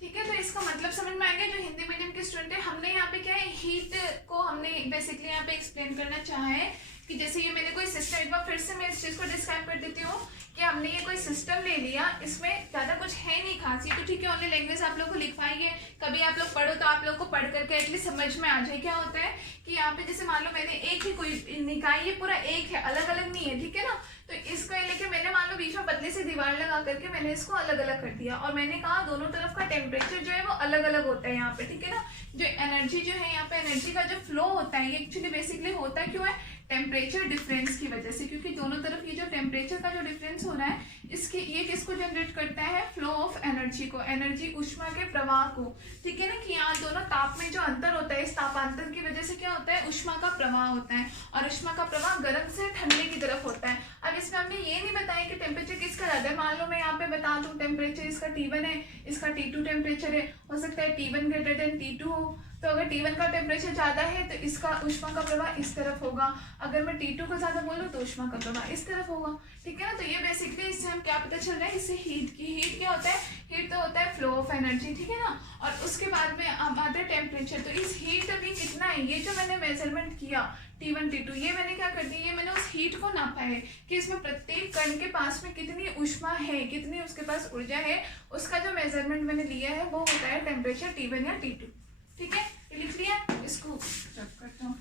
ठीक है, तो इसका मतलब समझ में आ गया। जो हिंदी मीडियम के स्टूडेंट है, हमने यहाँ पे क्या है हीट को हमने बेसिकली यहाँ पे एक्सप्लेन करना चाहा है कि जैसे ये मैंने कोई सिस्टम, एक बार फिर से मैं इस चीज को डिस्क्राइब कर देती हूँ कि हमने ये कोई सिस्टम ले लिया, इसमें ज्यादा कुछ है नहीं खास, ये तो ठीक है ओनली लैंग्वेज आप लोग को लिखवाई है, कभी आप लोग पढ़ो तो आप लोग को पढ़ करके एटलीस्ट समझ में आ जाए। क्या होता है कि यहाँ पे जैसे मान लो मैंने एक ही कोई निकाय, ये पूरा एक है, अलग अलग नहीं है, ठीक है ना। तो इसको लेके मैंने मान लो बीच में पतली सी दीवार लगा करके मैंने इसको अलग अलग कर दिया, और मैंने कहा दोनों तरफ का टेम्परेचर जो है वो अलग अलग होता है यहाँ पे, ठीक है ना। जो एनर्जी जो है यहाँ पे एनर्जी का जो फ्लो होता है ये एक्चुअली बेसिकली होता क्यों है, टेम्परेचर डिफरेंस की वजह से, क्योंकि दोनों तरफ ये जो टेम्परेचर का जो डिफरेंस हो रहा है इसके ये किसको जनरेट करता है, फ्लो ऑफ एनर्जी को, एनर्जी ऊष्मा के प्रवाह को, ठीक है ना। कि यहाँ दोनों ताप में जो अंतर होता है, इस तापांतर की वजह से क्या होता है, ऊष्मा का प्रवाह होता है, और ऊष्मा का प्रवाह गर्म से ठंडे की तरफ होता है। अब इसमें हमने ये नहीं बताया कि टेम्परेचर किसका ज्यादा है। मान लो मैं यहाँ पे बता दूं टेम्परेचर इसका T1 है, इसका T2 टेम्परेचर है, हो सकता है T1 ग्रेटर देन T2 हो, तो अगर T1 का टेम्परेचर ज्यादा है तो इसका ऊष्मा का प्रवाह इस तरफ होगा, अगर मैं T2 को ज्यादा बोलूँ तो ऊष्मा का प्रवाह इस तरफ होगा, ठीक है ना। तो ये बेसिकली इससे हम क्या पता चल रहा है, इससे हीट की, हीट क्या होता है, हीट तो होता है फ्लो ऑफ एनर्जी, ठीक है ना। और उसके बाद में अब आता है टेम्परेचर। तो इस हीट अभी कितना है, ये जो मैंने मेजरमेंट किया T1 T2, ये मैंने क्या कर दी, ये मैंने उस हीट को नापा है कि इसमें प्रत्येक कण के पास में कितनी ऊष्मा है, कितनी उसके पास ऊर्जा है, उसका जो मेजरमेंट मैंने लिया है वो होता है टेम्परेचर T1 या T2, ठीक है। ये लिख लिया, इसको रब करता हूँ।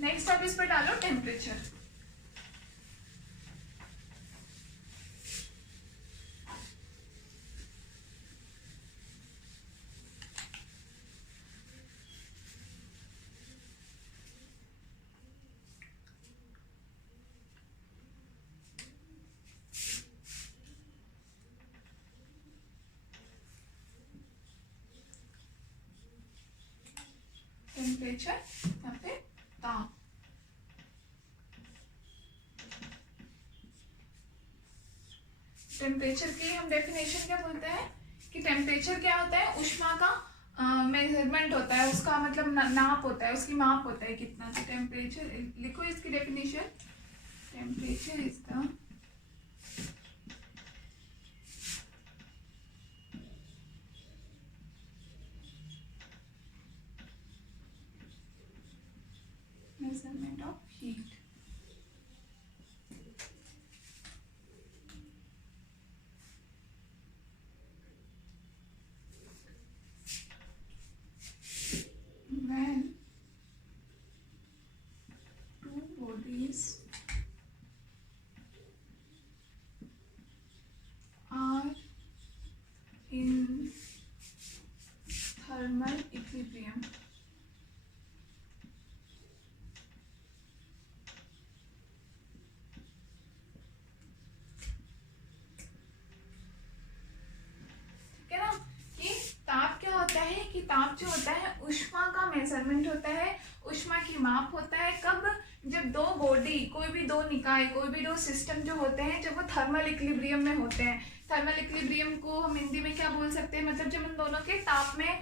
नेक्स्ट आप इस पर डालो टेम्परेचर। टेम्परेचर यहाँ पे ताप, टेम्परेचर की हम डेफिनेशन क्या बोलते हैं कि टेम्परेचर क्या होता है, ऊष्मा का मेजरमेंट होता है, उसका मतलब नाप होता है, उसकी माप होता है कितना। तो टेम्परेचर लिखो इसकी definition, temperature is the measurement of heat. When two bodies are in thermal equilibrium, कि ताप जो होता है ऊष्मा का मेजरमेंट होता है, ऊष्मा की माप होता है। कब? जब दो बॉडी, कोई भी दो निकाय, कोई भी दो सिस्टम जो होते हैं, जब वो थर्मल इक्विलिब्रियम में होते हैं। थर्मल इक्विलिब्रियम को हम हिंदी में क्या बोल सकते हैं, मतलब जब उन दोनों के ताप में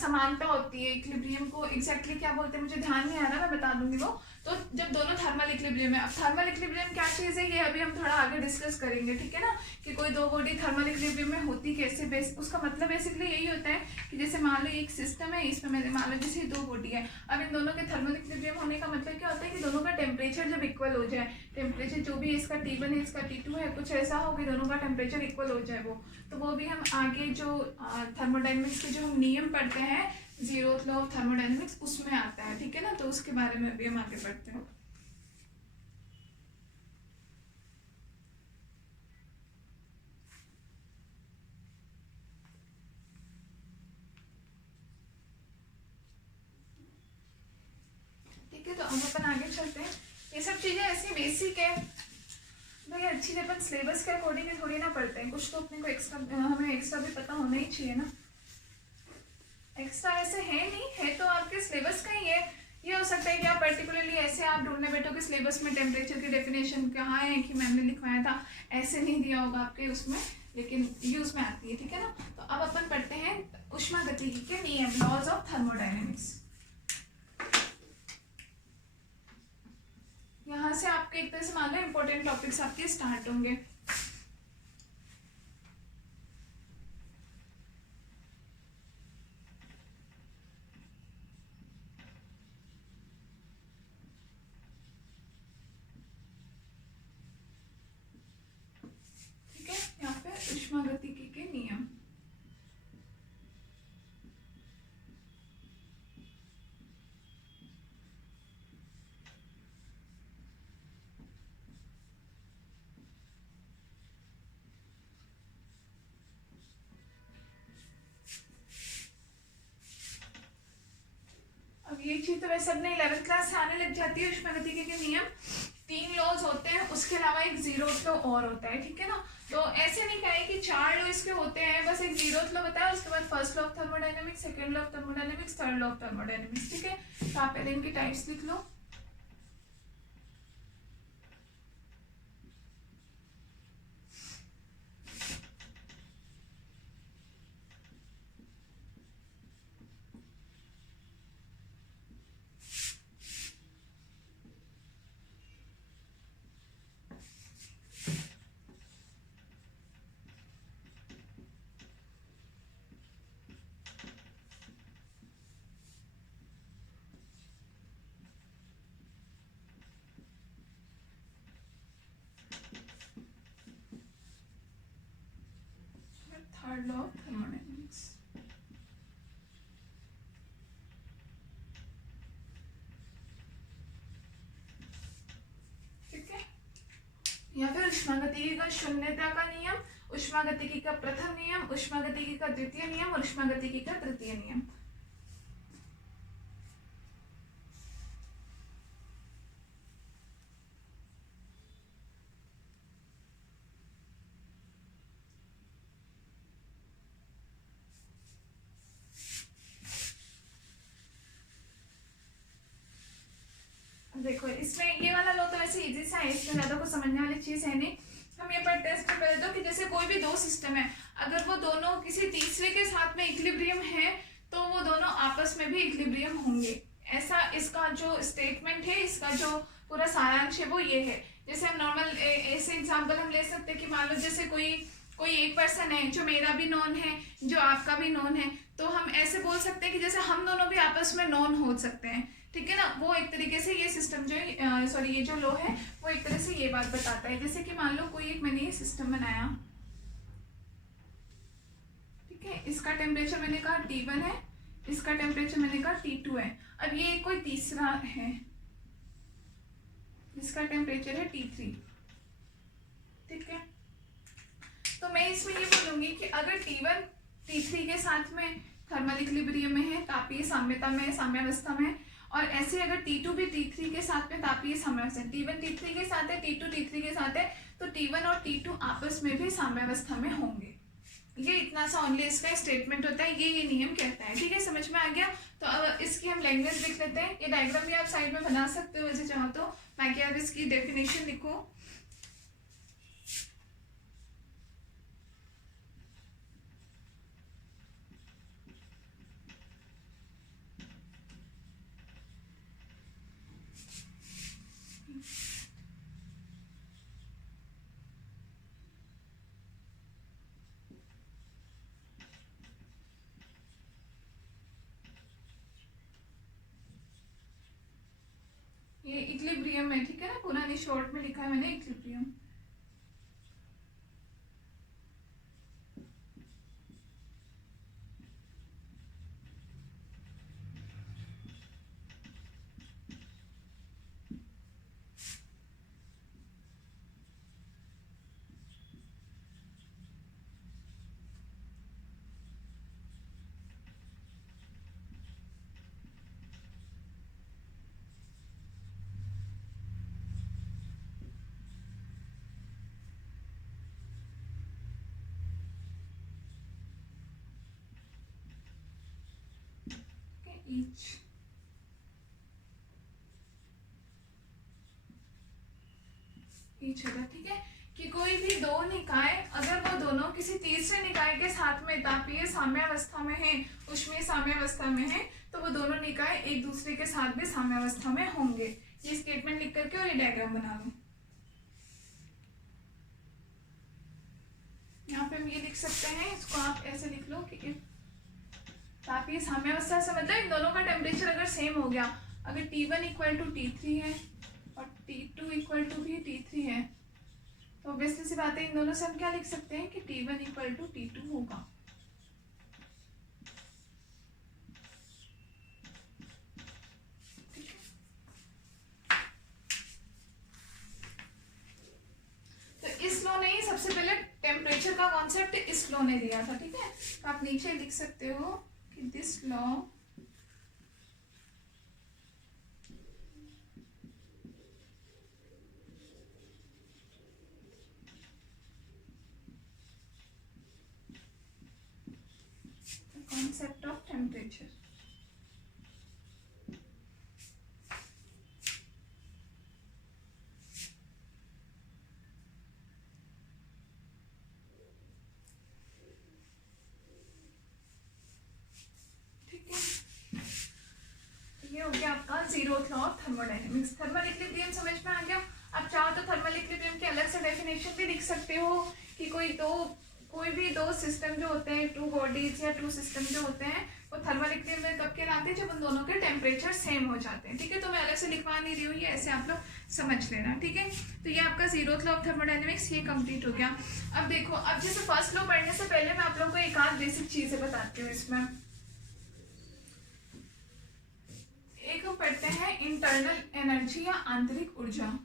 समानता होती है। इक्विलिब्रियम को एग्जैक्टली क्या बोलते हैं मुझे ध्यान नहीं आ रहा, मैं बता दूंगी वो। तो जब दोनों थर्मल इक्विलिब्रियम है, अब थर्मल इक्विलिब्रियम क्या चीज़ है ये अभी हम थोड़ा आगे डिस्कस करेंगे, ठीक है ना, कि कोई दो बॉडी थर्मल इक्विलिब्रियम में होती कैसे। उसका मतलब बेसिकली यही होता है कि जैसे मान लो एक सिस्टम है, इसमें मैंने मान लो जैसे दो बॉडी है, अब इन दोनों के थर्मल इक्विलिब्रियम होने का मतलब क्या होता है कि दोनों का टेम्परेचर जब इक्वल हो जाए, टेम्परेचर जो भी इसका T1 है इसका T2 है, कुछ ऐसा हो कि दोनों का टेम्परेचर इक्वल हो जाए तो वो भी हम आगे जो थर्मोडाइनमिक्स के जो हम नियम पढ़ते हैं, जीरोथ लॉ ऑफ थर्मोडाइनमिक्स, उसमें आता है, ठीक है ना, तो उसके बारे में भी हम आगे पढ़ते हैं। ठीक है, तो अब अपन आगे चलते हैं। ये सब चीजें ऐसी बेसिक है भाई, अच्छी से अपन सिलेबस के अकॉर्डिंग थोड़ी ना पढ़ते हैं, कुछ तो अपने को एक्स्ट्रा, हमें एक्स्ट्रा भी पता होना ही चाहिए ना। एक्स्ट्रा ऐसे है नहीं है, तो आपके सिलेबस का ही है। ये हो सकता है कि आप पर्टिकुलरली ऐसे आप ढूंढने बैठो कि सिलेबस में टेम्परेचर की डेफिनेशन कहाँ है कि मैम ने लिखवाया था, ऐसे नहीं दिया होगा आपके उसमें, लेकिन यूज में आती है, ठीक है ना। तो अब अपन पढ़ते हैं ऊष्मागतिकी के नियम, लॉज ऑफ थर्मोडायनेमिक्स। यहाँ से आपके एक तरह से मान लो इंपॉर्टेंट टॉपिक्स आपके स्टार्ट होंगे। ठीक है, यहाँ पे ऊष्मागतिकी के नियम। अब ये चीज तो वैसे अपने 11th क्लास से आने लग जाती है। ऊष्मागतिकी के नियम 3 लॉज होते हैं, उसके अलावा एक जीरोथ लॉ और होता है, ठीक है ना। तो ऐसे नहीं कहे कि 4 लॉ इसके होते हैं, बस एक जीरोथ लॉ बताया, उसके बाद first law of thermodynamics, second law of thermodynamics, third law of thermodynamics, ठीक है। तो आप पहले इनकी टाइप्स लिख लो। थर्ड लॉ ऑफ थर्मोडायनेमिक्स, ठीक है। या फिर ऊष्मागतिकी का शून्यता का नियम, ऊष्मागतिकी का प्रथम नियम, ऊष्मागतिकी का द्वितीय नियम और ऊष्मागतिकी का तृतीय नियम। देखो इसमें ये वाला लो तो वैसे इजी सा है, इसमें ज्यादा कुछ समझने वाली चीज है नहीं। हम ये पढ़ते हैं इससे पहले तो कि जैसे कोई भी दो सिस्टम है, अगर वो दोनों किसी तीसरे के साथ में इक्विलिब्रियम है तो वो दोनों आपस में भी इक्विलिब्रियम होंगे। ऐसा इसका जो स्टेटमेंट है, इसका जो पूरा सारांश है वो ये है। जैसे हम नॉर्मल ऐसे एग्जांपल हम ले सकते हैं कि मान लो जैसे कोई एक पर्सन है जो मेरा भी नॉन है, जो आपका भी नॉन है, तो हम ऐसे बोल सकते हैं कि जैसे हम दोनों भी आपस में नॉन हो सकते हैं, ठीक है ना। वो एक तरीके से ये सिस्टम जो है, सॉरी ये जो लॉ है वो एक तरह से ये बात बताता है। जैसे कि मान लो कोई एक मैंने ये सिस्टम बनाया, ठीक है, इसका टेम्परेचर मैंने कहा T1 है, इसका टेम्परेचर मैंने कहा T2 है। अब ये कोई तीसरा है जिसका टेम्परेचर है T3, ठीक है। तो मैं इसमें ये बोलूंगी कि अगर T1 T3 के साथ में थर्मल इक्विलिब्रियम में है, तापीय साम्यता में, साम्यावस्था में, और ऐसे अगर T2 भी T3 के साथ में तापीय साम्यावस्था, T1 T3 के साथ है, T2 T3 के साथ है, तो T1 और T2 आपस में भी साम्यावस्था में होंगे। ये इतना सा ओनली इसका स्टेटमेंट होता है, ये नियम कहता है, ठीक है, समझ में आ गया। तो अब इसकी हम लैंग्वेज लिख लेते हैं। ये डायग्राम भी आप साइड में बना सकते हो वैसे चाहो तो, बाकी आप इसकी डेफिनेशन लिखो। ये इक्विलिब्रियम है, ठीक है ना, पूरा नहीं शॉर्ट में लिखा है मैंने इक्विलिब्रियम। ईच होगा, ठीक है, कि कोई भी दो निकाय अगर वो दोनों किसी तीसरे निकाय के साथ में तापीय साम्यावस्था में है, ऊष्मीय साम्यावस्था में है, तो वो दोनों निकाय एक दूसरे के साथ भी साम्यावस्था में होंगे। ये स्टेटमेंट लिख करके और ये डायग्राम बना लो। यहाँ पे हम ये लिख सकते हैं, इसको आप ऐसे लिख लो कि तापीय साम्यावस्था से मतलब इन दोनों का टेम्परेचर अगर सेम हो गया, अगर T1 इक्वल टू T3 है और T2 इक्वल टू भी T3 है, तो ऑब्वियसली सी बात है इन दोनों से हम क्या लिख सकते हैं कि T1 इक्वल टू T2 होगा। ठीक है, तो इस लॉ ने ही सबसे पहले टेम्परेचर का कॉन्सेप्ट इस लॉ ने दिया था, ठीक है। तो आप नीचे लिख सकते हो कि this law concept of temperature। ठीक है, ये हो गया आपका zeroth law of thermodynamics. Thermal equilibrium समझ में आ गया। अब चाहो तो थर्मल इक्विलिब्रियम की अलग से डेफिनेशन भी लिख सकते हो कि कोई भी दो सिस्टम जो होते हैं, टू बॉडीज या टू सिस्टम जो होते हैं, वो थर्मल इक्विलिब्रियम कब कहलाते हैं, जब उन दोनों के टेम्परेचर सेम हो जाते हैं। ठीक है, तो मैं अलग से लिखवा नहीं रही हूँ, ये ऐसे आप लोग समझ लेना। ठीक है, तो ये आपका जीरोथ लॉ ऑफ थर्मोडायनेमिक्स ये कंप्लीट हो गया। अब देखो, अब जैसे फर्स्ट लॉ पढ़ने से पहले मैं आप लोगों को एक आध बेसिक चीजें बताती हूँ। इसमें एक हम पढ़ते हैं इंटरनल एनर्जी या आंतरिक ऊर्जा।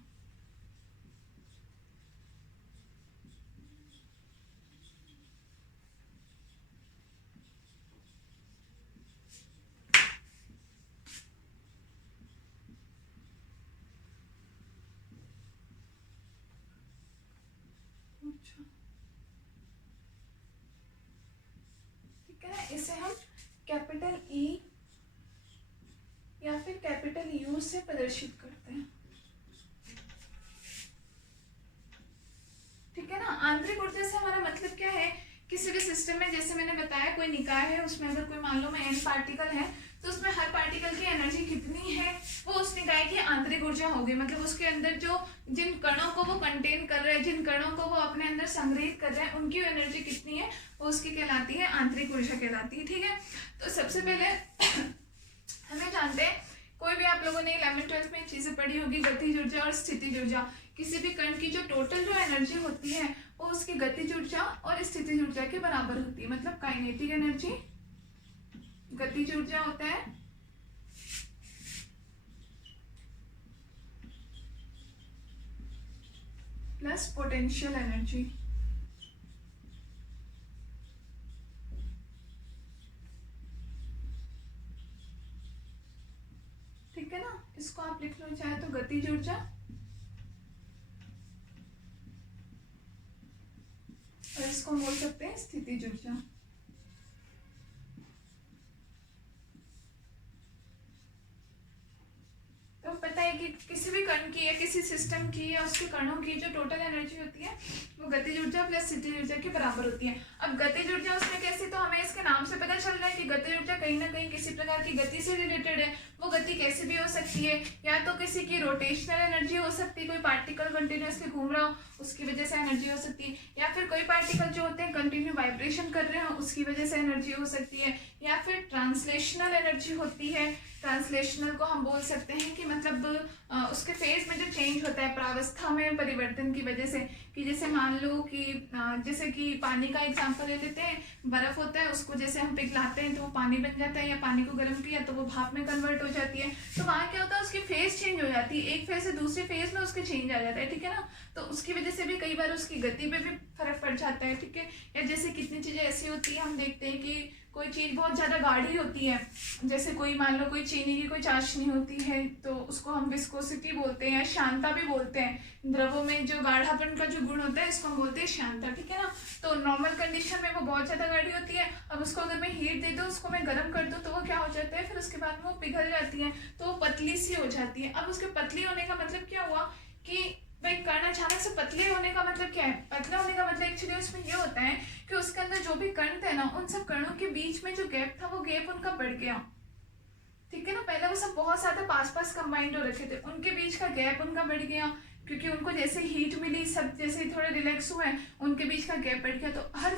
ठीक है, इसे हम कैपिटल ई या फिर कैपिटल यू से प्रदर्शित करते हैं। ठीक किसी भी सिस्टम में जैसे मैंने बताया कोई निकाय है, उसमें अगर कोई मान लो में n पार्टिकल है तो उसमें हर पार्टिकल की एनर्जी कितनी है वो उस निकाय की आंतरिक ऊर्जा होगी, मतलब उसके अंदर जो जिन कणों को वो कंटेन कर रहे हैं, जिन कणों को वो अपने अंदर संग्रहित कर रहे हैं, उनकी एनर्जी कितनी है वो उसकी कहलाती है आंतरिक ऊर्जा कहलाती है। ठीक है, तो सबसे पहले हमें जानते हैं, कोई भी आप लोगों ने 11th-12th में चीजें पढ़ी होगी, गतिज ऊर्जा और स्थितिज ऊर्जा। किसी भी कण की जो टोटल जो एनर्जी होती है वो उसकी गतिज ऊर्जा और स्थितिज ऊर्जा के बराबर होती है, मतलब काइनेटिक एनर्जी गतिज ऊर्जा होता है प्लस पोटेंशियल एनर्जी। ठीक है ना, इसको आप लिख लो चाहे तो गतिज ऊर्जा और इसको बोल सकते हैं स्थितिज ऊर्जा। तो पता है कि किसी भी कण की या किसी सिस्टम की या उसके कणों की जो टोटल एनर्जी होती है वो गतिज ऊर्जा प्लस स्थितिज ऊर्जा के बराबर होती है। अब गतिज ऊर्जा उसमें कैसे, तो हमें इसके नाम से पता चल रहा है कि गतिज ऊर्जा कहीं ना कहीं किसी प्रकार की गति से रिलेटेड है। वो गति कैसे भी हो सकती है, या तो किसी की रोटेशनल एनर्जी हो सकती है, कोई पार्टिकल कंटिन्यूअसली घूम रहा हो उसकी वजह से एनर्जी हो सकती है, या फिर कोई पार्टिकल जो होते हैं कंटिन्यू वाइब्रेशन कर रहे हो उसकी वजह से एनर्जी हो सकती है, या फिर ट्रांसलेशनल एनर्जी होती है। ट्रांसलेशनल को हम बोल सकते हैं कि मतलब उसके फेज में जो चेंज होता है प्रावस्था में परिवर्तन की वजह से, कि जैसे मान लो कि जैसे कि पानी का एग्जांपल ले लेते हैं, बर्फ होता है उसको जैसे हम पिघलाते हैं तो वो पानी बन जाता है, या पानी को गर्म किया तो वो भाप में कन्वर्ट हो जाती है। तो वहाँ क्या होता है उसकी फेज चेंज हो जाती है, एक फेज से दूसरी फेज में उसके चेंज आ जाता है। ठीक है ना, तो उसकी वजह से भी कई बार उसकी गति पे भी फर्क पड़ जाता है। ठीक है, या जैसे कितनी चीजें ऐसी होती है हम देखते हैं कि कोई चीज बहुत ज्यादा गाढ़ी होती है, जैसे कोई मान लो कोई चीनी की कोई चाशनी होती है तो उसको हम विस्कोसिटी बोलते हैं या शांता भी बोलते हैं। द्रवों में जो गाढ़ापन का जो गुण होता है इसको हम बोलते हैं शांता। ठीक है ना, तो नॉर्मल कंडीशन में वो बहुत ज्यादा गाढ़ी होती है, अब उसको अगर मैं हीट दे दूँ, उसको मैं गर्म कर दूँ तो वो क्या हो जाता है, फिर उसके बाद में वो पिघल जाती है तो वो पतली सी हो जाती है। अब उसके पतली होने का मतलब क्या हुआ कि भाई कण अचानक से पतले होने का मतलब क्या है, पतले होने का मतलब एक्चुअली उसमें ये होता है कि उसके अंदर जो भी कण थे ना उन सब कणों के बीच में जो गैप था वो गैप उनका बढ़ गया। ठीक है ना, पहले वो सब बहुत ज्यादा पास पास कंबाइंड हो रखे थे, उनके बीच का गैप उनका बढ़ गया क्योंकि उनको जैसे हीट मिली, सब जैसे थोड़े रिलैक्स हुए, उनके बीच का गैप बढ़ गया। तो हर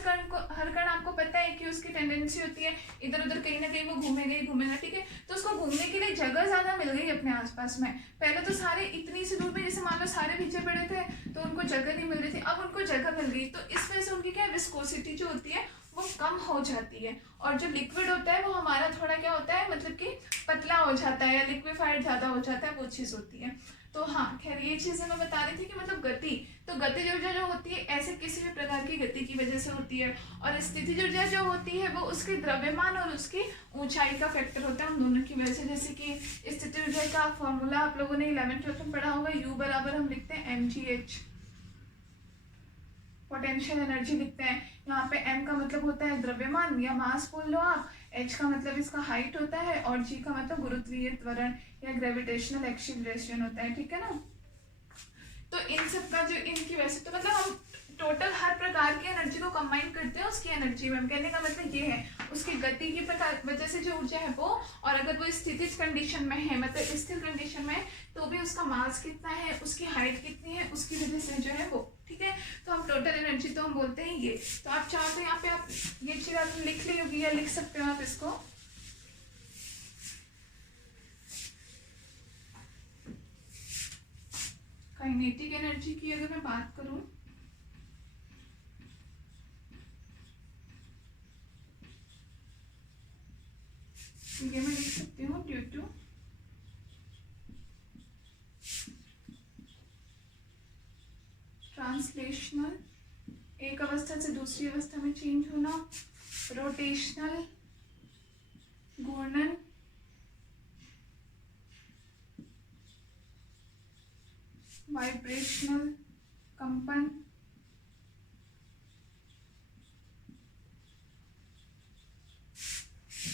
कण आपको पता है कि उसकी टेंडेंसी होती है इधर उधर कहीं ना कहीं वो घूमेगा ही घूमेगा। ठीक है, तो उसको घूमने के लिए जगह ज्यादा मिल गई अपने आसपास में। पहले तो सारे इतनी सी दूर में जैसे मान लो सारे पीछे पड़े थे तो उनको जगह नहीं मिल रही थी, अब उनको जगह मिल गई, तो इस वजह से उनकी क्या विस्कोसिटी जो होती है वो कम हो जाती है, और जो लिक्विड होता है वो हमारा थोड़ा क्या होता है मतलब कि पतला हो जाता है या लिक्विफाइड ज्यादा हो जाता है, वो चीज होती है। तो हाँ खैर ये चीजें मैं बता रही थी कि मतलब गति, तो गतिज ऊर्जा जो होती है ऐसे किसी भी प्रकार की गति की वजह से होती है, और स्थितिज ऊर्जा जो होती है वो उसके द्रव्यमान और उसकी ऊंचाई का फैक्टर होता है उन दोनों की वजह से। जैसे कि स्थितिज ऊर्जा का फॉर्मूला आप लोगों ने 11th-12th में पढ़ा होगा, U बराबर हम लिखते हैं mgh, पोटेंशियल एनर्जी लिखते हैं। यहाँ पे m का मतलब होता है द्रव्यमान या मास बोल लो आप, h का मतलब इसका हाइट होता है, और g का मतलब गुरुत्वीय त्वरण या ग्रेविटेशनल एक्सीलरेशन होता है। ठीक है ना, तो इन सब का जो इनकी वजह से तो मतलब हम टोटल हर प्रकार की एनर्जी को कंबाइन करते हैं उसकी एनर्जी में। कहने का मतलब ये है उसकी गति की प्रकार वजह से जो ऊर्जा है वो, और अगर वो स्थितिज कंडीशन में है मतलब स्थिर कंडीशन में तो भी उसका मास कितना है, उसकी हाइट कितनी है, उसकी वजह से जो है वो। ठीक है, तो हम टोटल एनर्जी तो हम बोलते हैं ये। तो आप चाहो तो यहाँ पे आप ये चीज आपने लिख ली होगी या लिख सकते हो आप इसको। काइनेटिक एनर्जी की अगर मैं बात करूं, ये मैं लिख सकती हूँ ड्यू टू ट्रांसलेशनल, एक अवस्था से दूसरी अवस्था में चेंज होना, रोटेशनल घूर्णन, वाइब्रेशनल कंपन,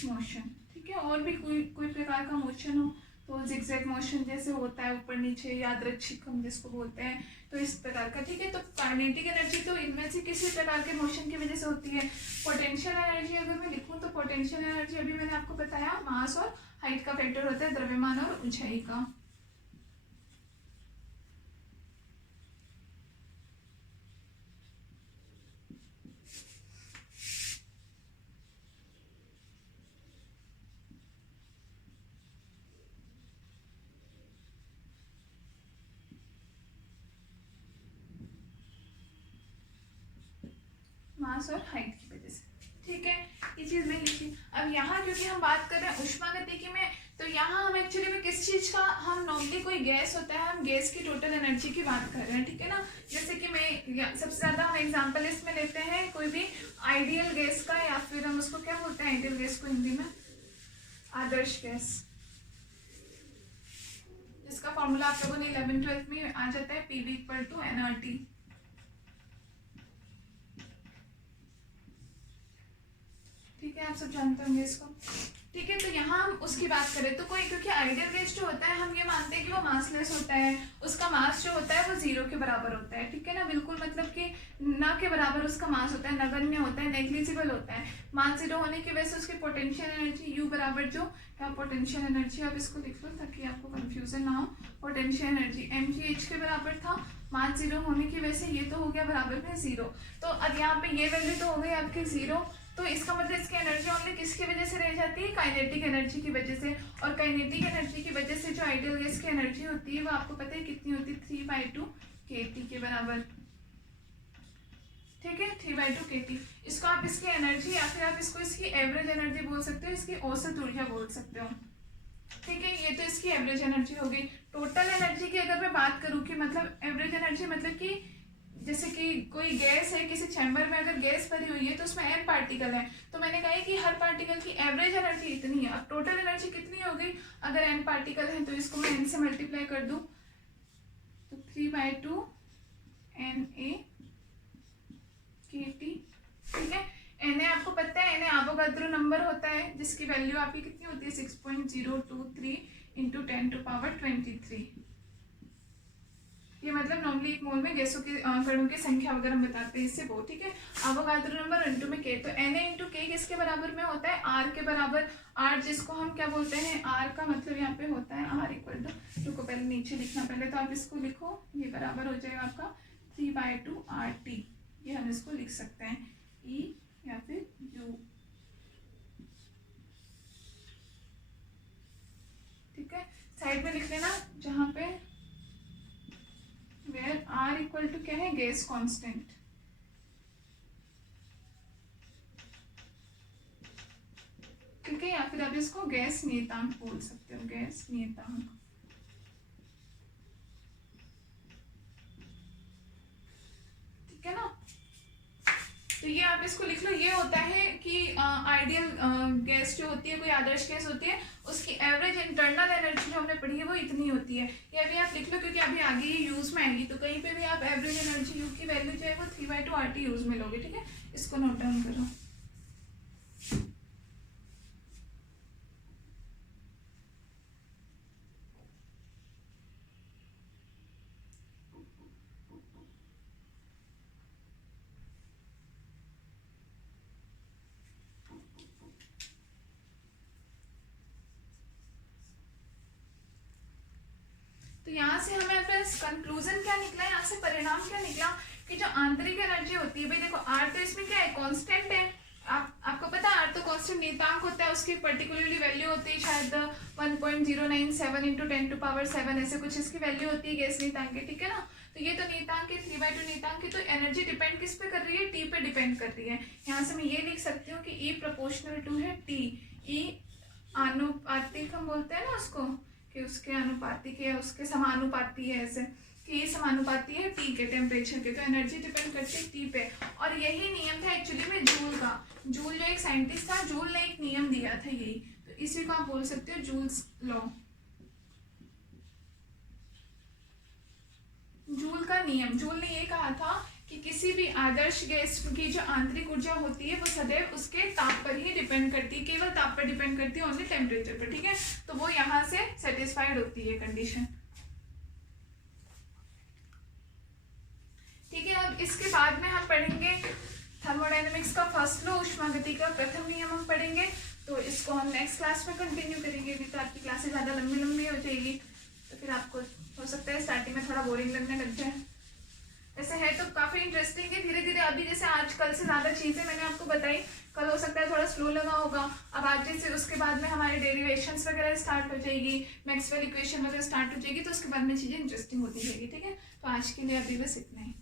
मोशन। ठीक है, और भी कोई प्रकार का मोशन हो तो जिगजैग मोशन जैसे होता है ऊपर नीचे, यादृच्छिक हम जिसको बोलते हैं, तो इस प्रकार का, ठीक है। तो काइनेटिक एनर्जी तो इनमें से किसी प्रकार के मोशन की वजह से होती है। पोटेंशियल एनर्जी अगर मैं लिखूं तो पोटेंशियल एनर्जी अभी मैंने आपको बताया मास और हाइट का फैक्टर होता है, द्रव्यमान और ऊंचाई का। मास और हाइट की वजह से, ठीक है, ये चीज में लिखी। अब यहाँ क्योंकि हम बात कर रहे हैं उष्मागतिकी में, तो यहाँ हम एक्चुअली में किस चीज का, हम नॉर्मली कोई गैस होता है, हम गैस की टोटल एनर्जी की बात कर रहे हैं, ठीक है ना। जैसे कि मैं सबसे ज्यादा हम एग्जांपल इसमें लेते हैं कोई भी आइडियल गैस का, या फिर हम उसको क्या बोलते हैं आइडियल गैस को हिंदी में, आदर्श गैस, जिसका फॉर्मूला आप लोगों ने 11th-12th में आ जाता है, PV = nRT, ठीक है, आप सब जानते होंगे इसको, ठीक है। तो यहाँ हम उसकी बात करें तो कोई, क्योंकि आइडियल गैस जो होता है हम ये मानते हैं कि वो मासलेस होता है, उसका मास जो होता है वो 0 के बराबर होता है, ठीक है ना, बिल्कुल मतलब कि न के बराबर उसका मास होता है, नगण्य होता है, नेग्लिजिबल होता है। मास 0 होने की वजह से उसकी पोटेंशियल एनर्जी U बराबर जो क्या, पोटेंशियल एनर्जी, आप इसको लिख लो ताकि आपको कंफ्यूजन ना हो, पोटेंशियल एनर्जी mgh के बराबर था, मास 0 होने की वजह से ये तो हो गया बराबर में 0। तो अब यहाँ पे ये वैल्यू तो हो गई आपकी 0, तो इसका मतलब इसकी एनर्जी ओनली किसकी वजह से रह जाती है, काइनेटिक एनर्जी की वजह से। और काइनेटिक एनर्जी की वजह से जो आइडियल गैस की एनर्जी होती है वो आपको पता है कितनी होती है, 3/2 kT के बराबर, ठीक है, 3/2 kT। इसको आप इसकी एनर्जी या फिर आप इसको इसकी एवरेज एनर्जी बोल सकते हो, इसकी औसत ऊर्जा बोल सकते हो, ठीक है। ये तो इसकी एवरेज एनर्जी हो गई। टोटल एनर्जी की अगर मैं बात करूँ कि मतलब एवरेज एनर्जी मतलब कि जैसे कि कोई गैस है, किसी चैम्बर में अगर गैस भरी हुई है तो उसमें n पार्टिकल है, तो मैंने कहा है कि हर पार्टिकल की एवरेज एनर्जी इतनी है। अब टोटल एनर्जी कितनी हो गई, अगर n पार्टिकल है तो इसको मैं n से मल्टीप्लाई कर दूं तो 3/2 Na kT, ठीक है। Na आपको पता है, Na एवोगाड्रो नंबर होता है जिसकी वैल्यू आपकी कितनी होती है, 6.023 × 10⁻23। ये मतलब नॉर्मली एक मोल में गैसों के कणों की संख्या वगैरह हम बताते हैं इससे वो, ठीक है। एवोगाड्रो नंबर इनटू में k, तो Na × k किसके बराबर में होता है, R के बराबर। R जिसको हम क्या बोलते हैं, R का मतलब यहाँ पे होता है R = रुको पहले नीचे लिखना, पहले तो आप इसको लिखो, ये बराबर हो जाएगा आपका 3/2 RT, ये हम इसको लिख सकते हैं E या फिर U, ठीक है। साइड में लिख लेना जहाँ पे where R = क्या है, गैस कांस्टेंट, ठीक है, या फिर आप इसको गैस नियतांक बोल सकते हो, गैस नियतांक, ठीक है ना। तो ये आप इसको लिख लो, ये होता है कि आइडियल गैस जो होती है, कोई आदर्श गैस होती है, उसकी एवरेज इंटरनल एनर्जी जो हमने पढ़ी है वो इतनी होती है। ये अभी आप लिख लो क्योंकि अभी आगे ये यूज में आएगी, तो कहीं पे भी आप एवरेज एनर्जी यू की वैल्यू जो है वो 3/2 RT यूज में लोगे, ठीक है। इसको नोट डाउन करो। तो यहाँ से हमें फ्रेंड्स कंक्लूजन क्या निकला, यहाँ से परिणाम क्या निकला कि जो आंतरिक एनर्जी होती है, भाई देखो R तो इसमें क्या है, कांस्टेंट है, आपको पता है R तो कांस्टेंट नियतांक होता है, उसकी पर्टिकुलरली वैल्यू होती है शायद 1.097 × 10⁻7 ऐसे कुछ इसकी वैल्यू होती है गैस नियतांक की, ठीक है ना। तो ये तो नियतांक है 3/2 नियतांक की, तो एनर्जी डिपेंड किस पे कर रही है, T पे डिपेंड कर रही है। यहाँ से मैं ये लिख सकती हूँ कि E ∝ है T, E आनुपातिक हम बोलते हैं ना उसको, कि उसके अनुपातिक या उसके समानुपाती है, ऐसे कि ये समानुपाती है टी के टेम्परेचर के, तो एनर्जी डिपेंड करती है टी पे। और यही नियम था एक्चुअली में जूल का, जूल जो एक साइंटिस्ट था, जूल ने एक नियम दिया था यही, तो इसी को आप बोल सकते हो जूल्स लॉ, जूल का नियम। जूल ने ये कहा था कि किसी भी आदर्श गैस की जो आंतरिक ऊर्जा होती है वो सदैव उसके ताप पर ही डिपेंड करती है, केवल ताप पर डिपेंड करती है, ओनली टेम्परेचर पर, ठीक है। तो वो यहाँ से सेटिस्फाइड होती है कंडीशन, ठीक है। अब इसके बाद में हम पढ़ेंगे थर्मोडायनेमिक्स का फर्स्ट लॉ, ऊष्मागति का प्रथम नियम हम पढ़ेंगे। तो इसको हम नेक्स्ट क्लास में कंटिन्यू करेंगे। अभी तो आपकी क्लासेस ज़्यादा लंबी लंबी हो जाएगी, तो फिर आपको हो सकता है स्टार्टिंग में थोड़ा बोरिंग लगने लग जाए। ऐसे है तो काफ़ी इंटरेस्टिंग है, धीरे धीरे अभी जैसे आज कल से ज़्यादा चीज़ें मैंने आपको बताई, कल हो सकता है थोड़ा स्लो लगा होगा। अब आज जैसे उसके बाद में हमारे डेरिवेशंस वगैरह स्टार्ट हो जाएगी, मैक्सवेल इक्वेशन वगैरह स्टार्ट हो जाएगी, तो उसके बाद में चीज़ें इंटरेस्टिंग होती जाएगी, ठीक है। तो आज के लिए अभी बस इतना ही।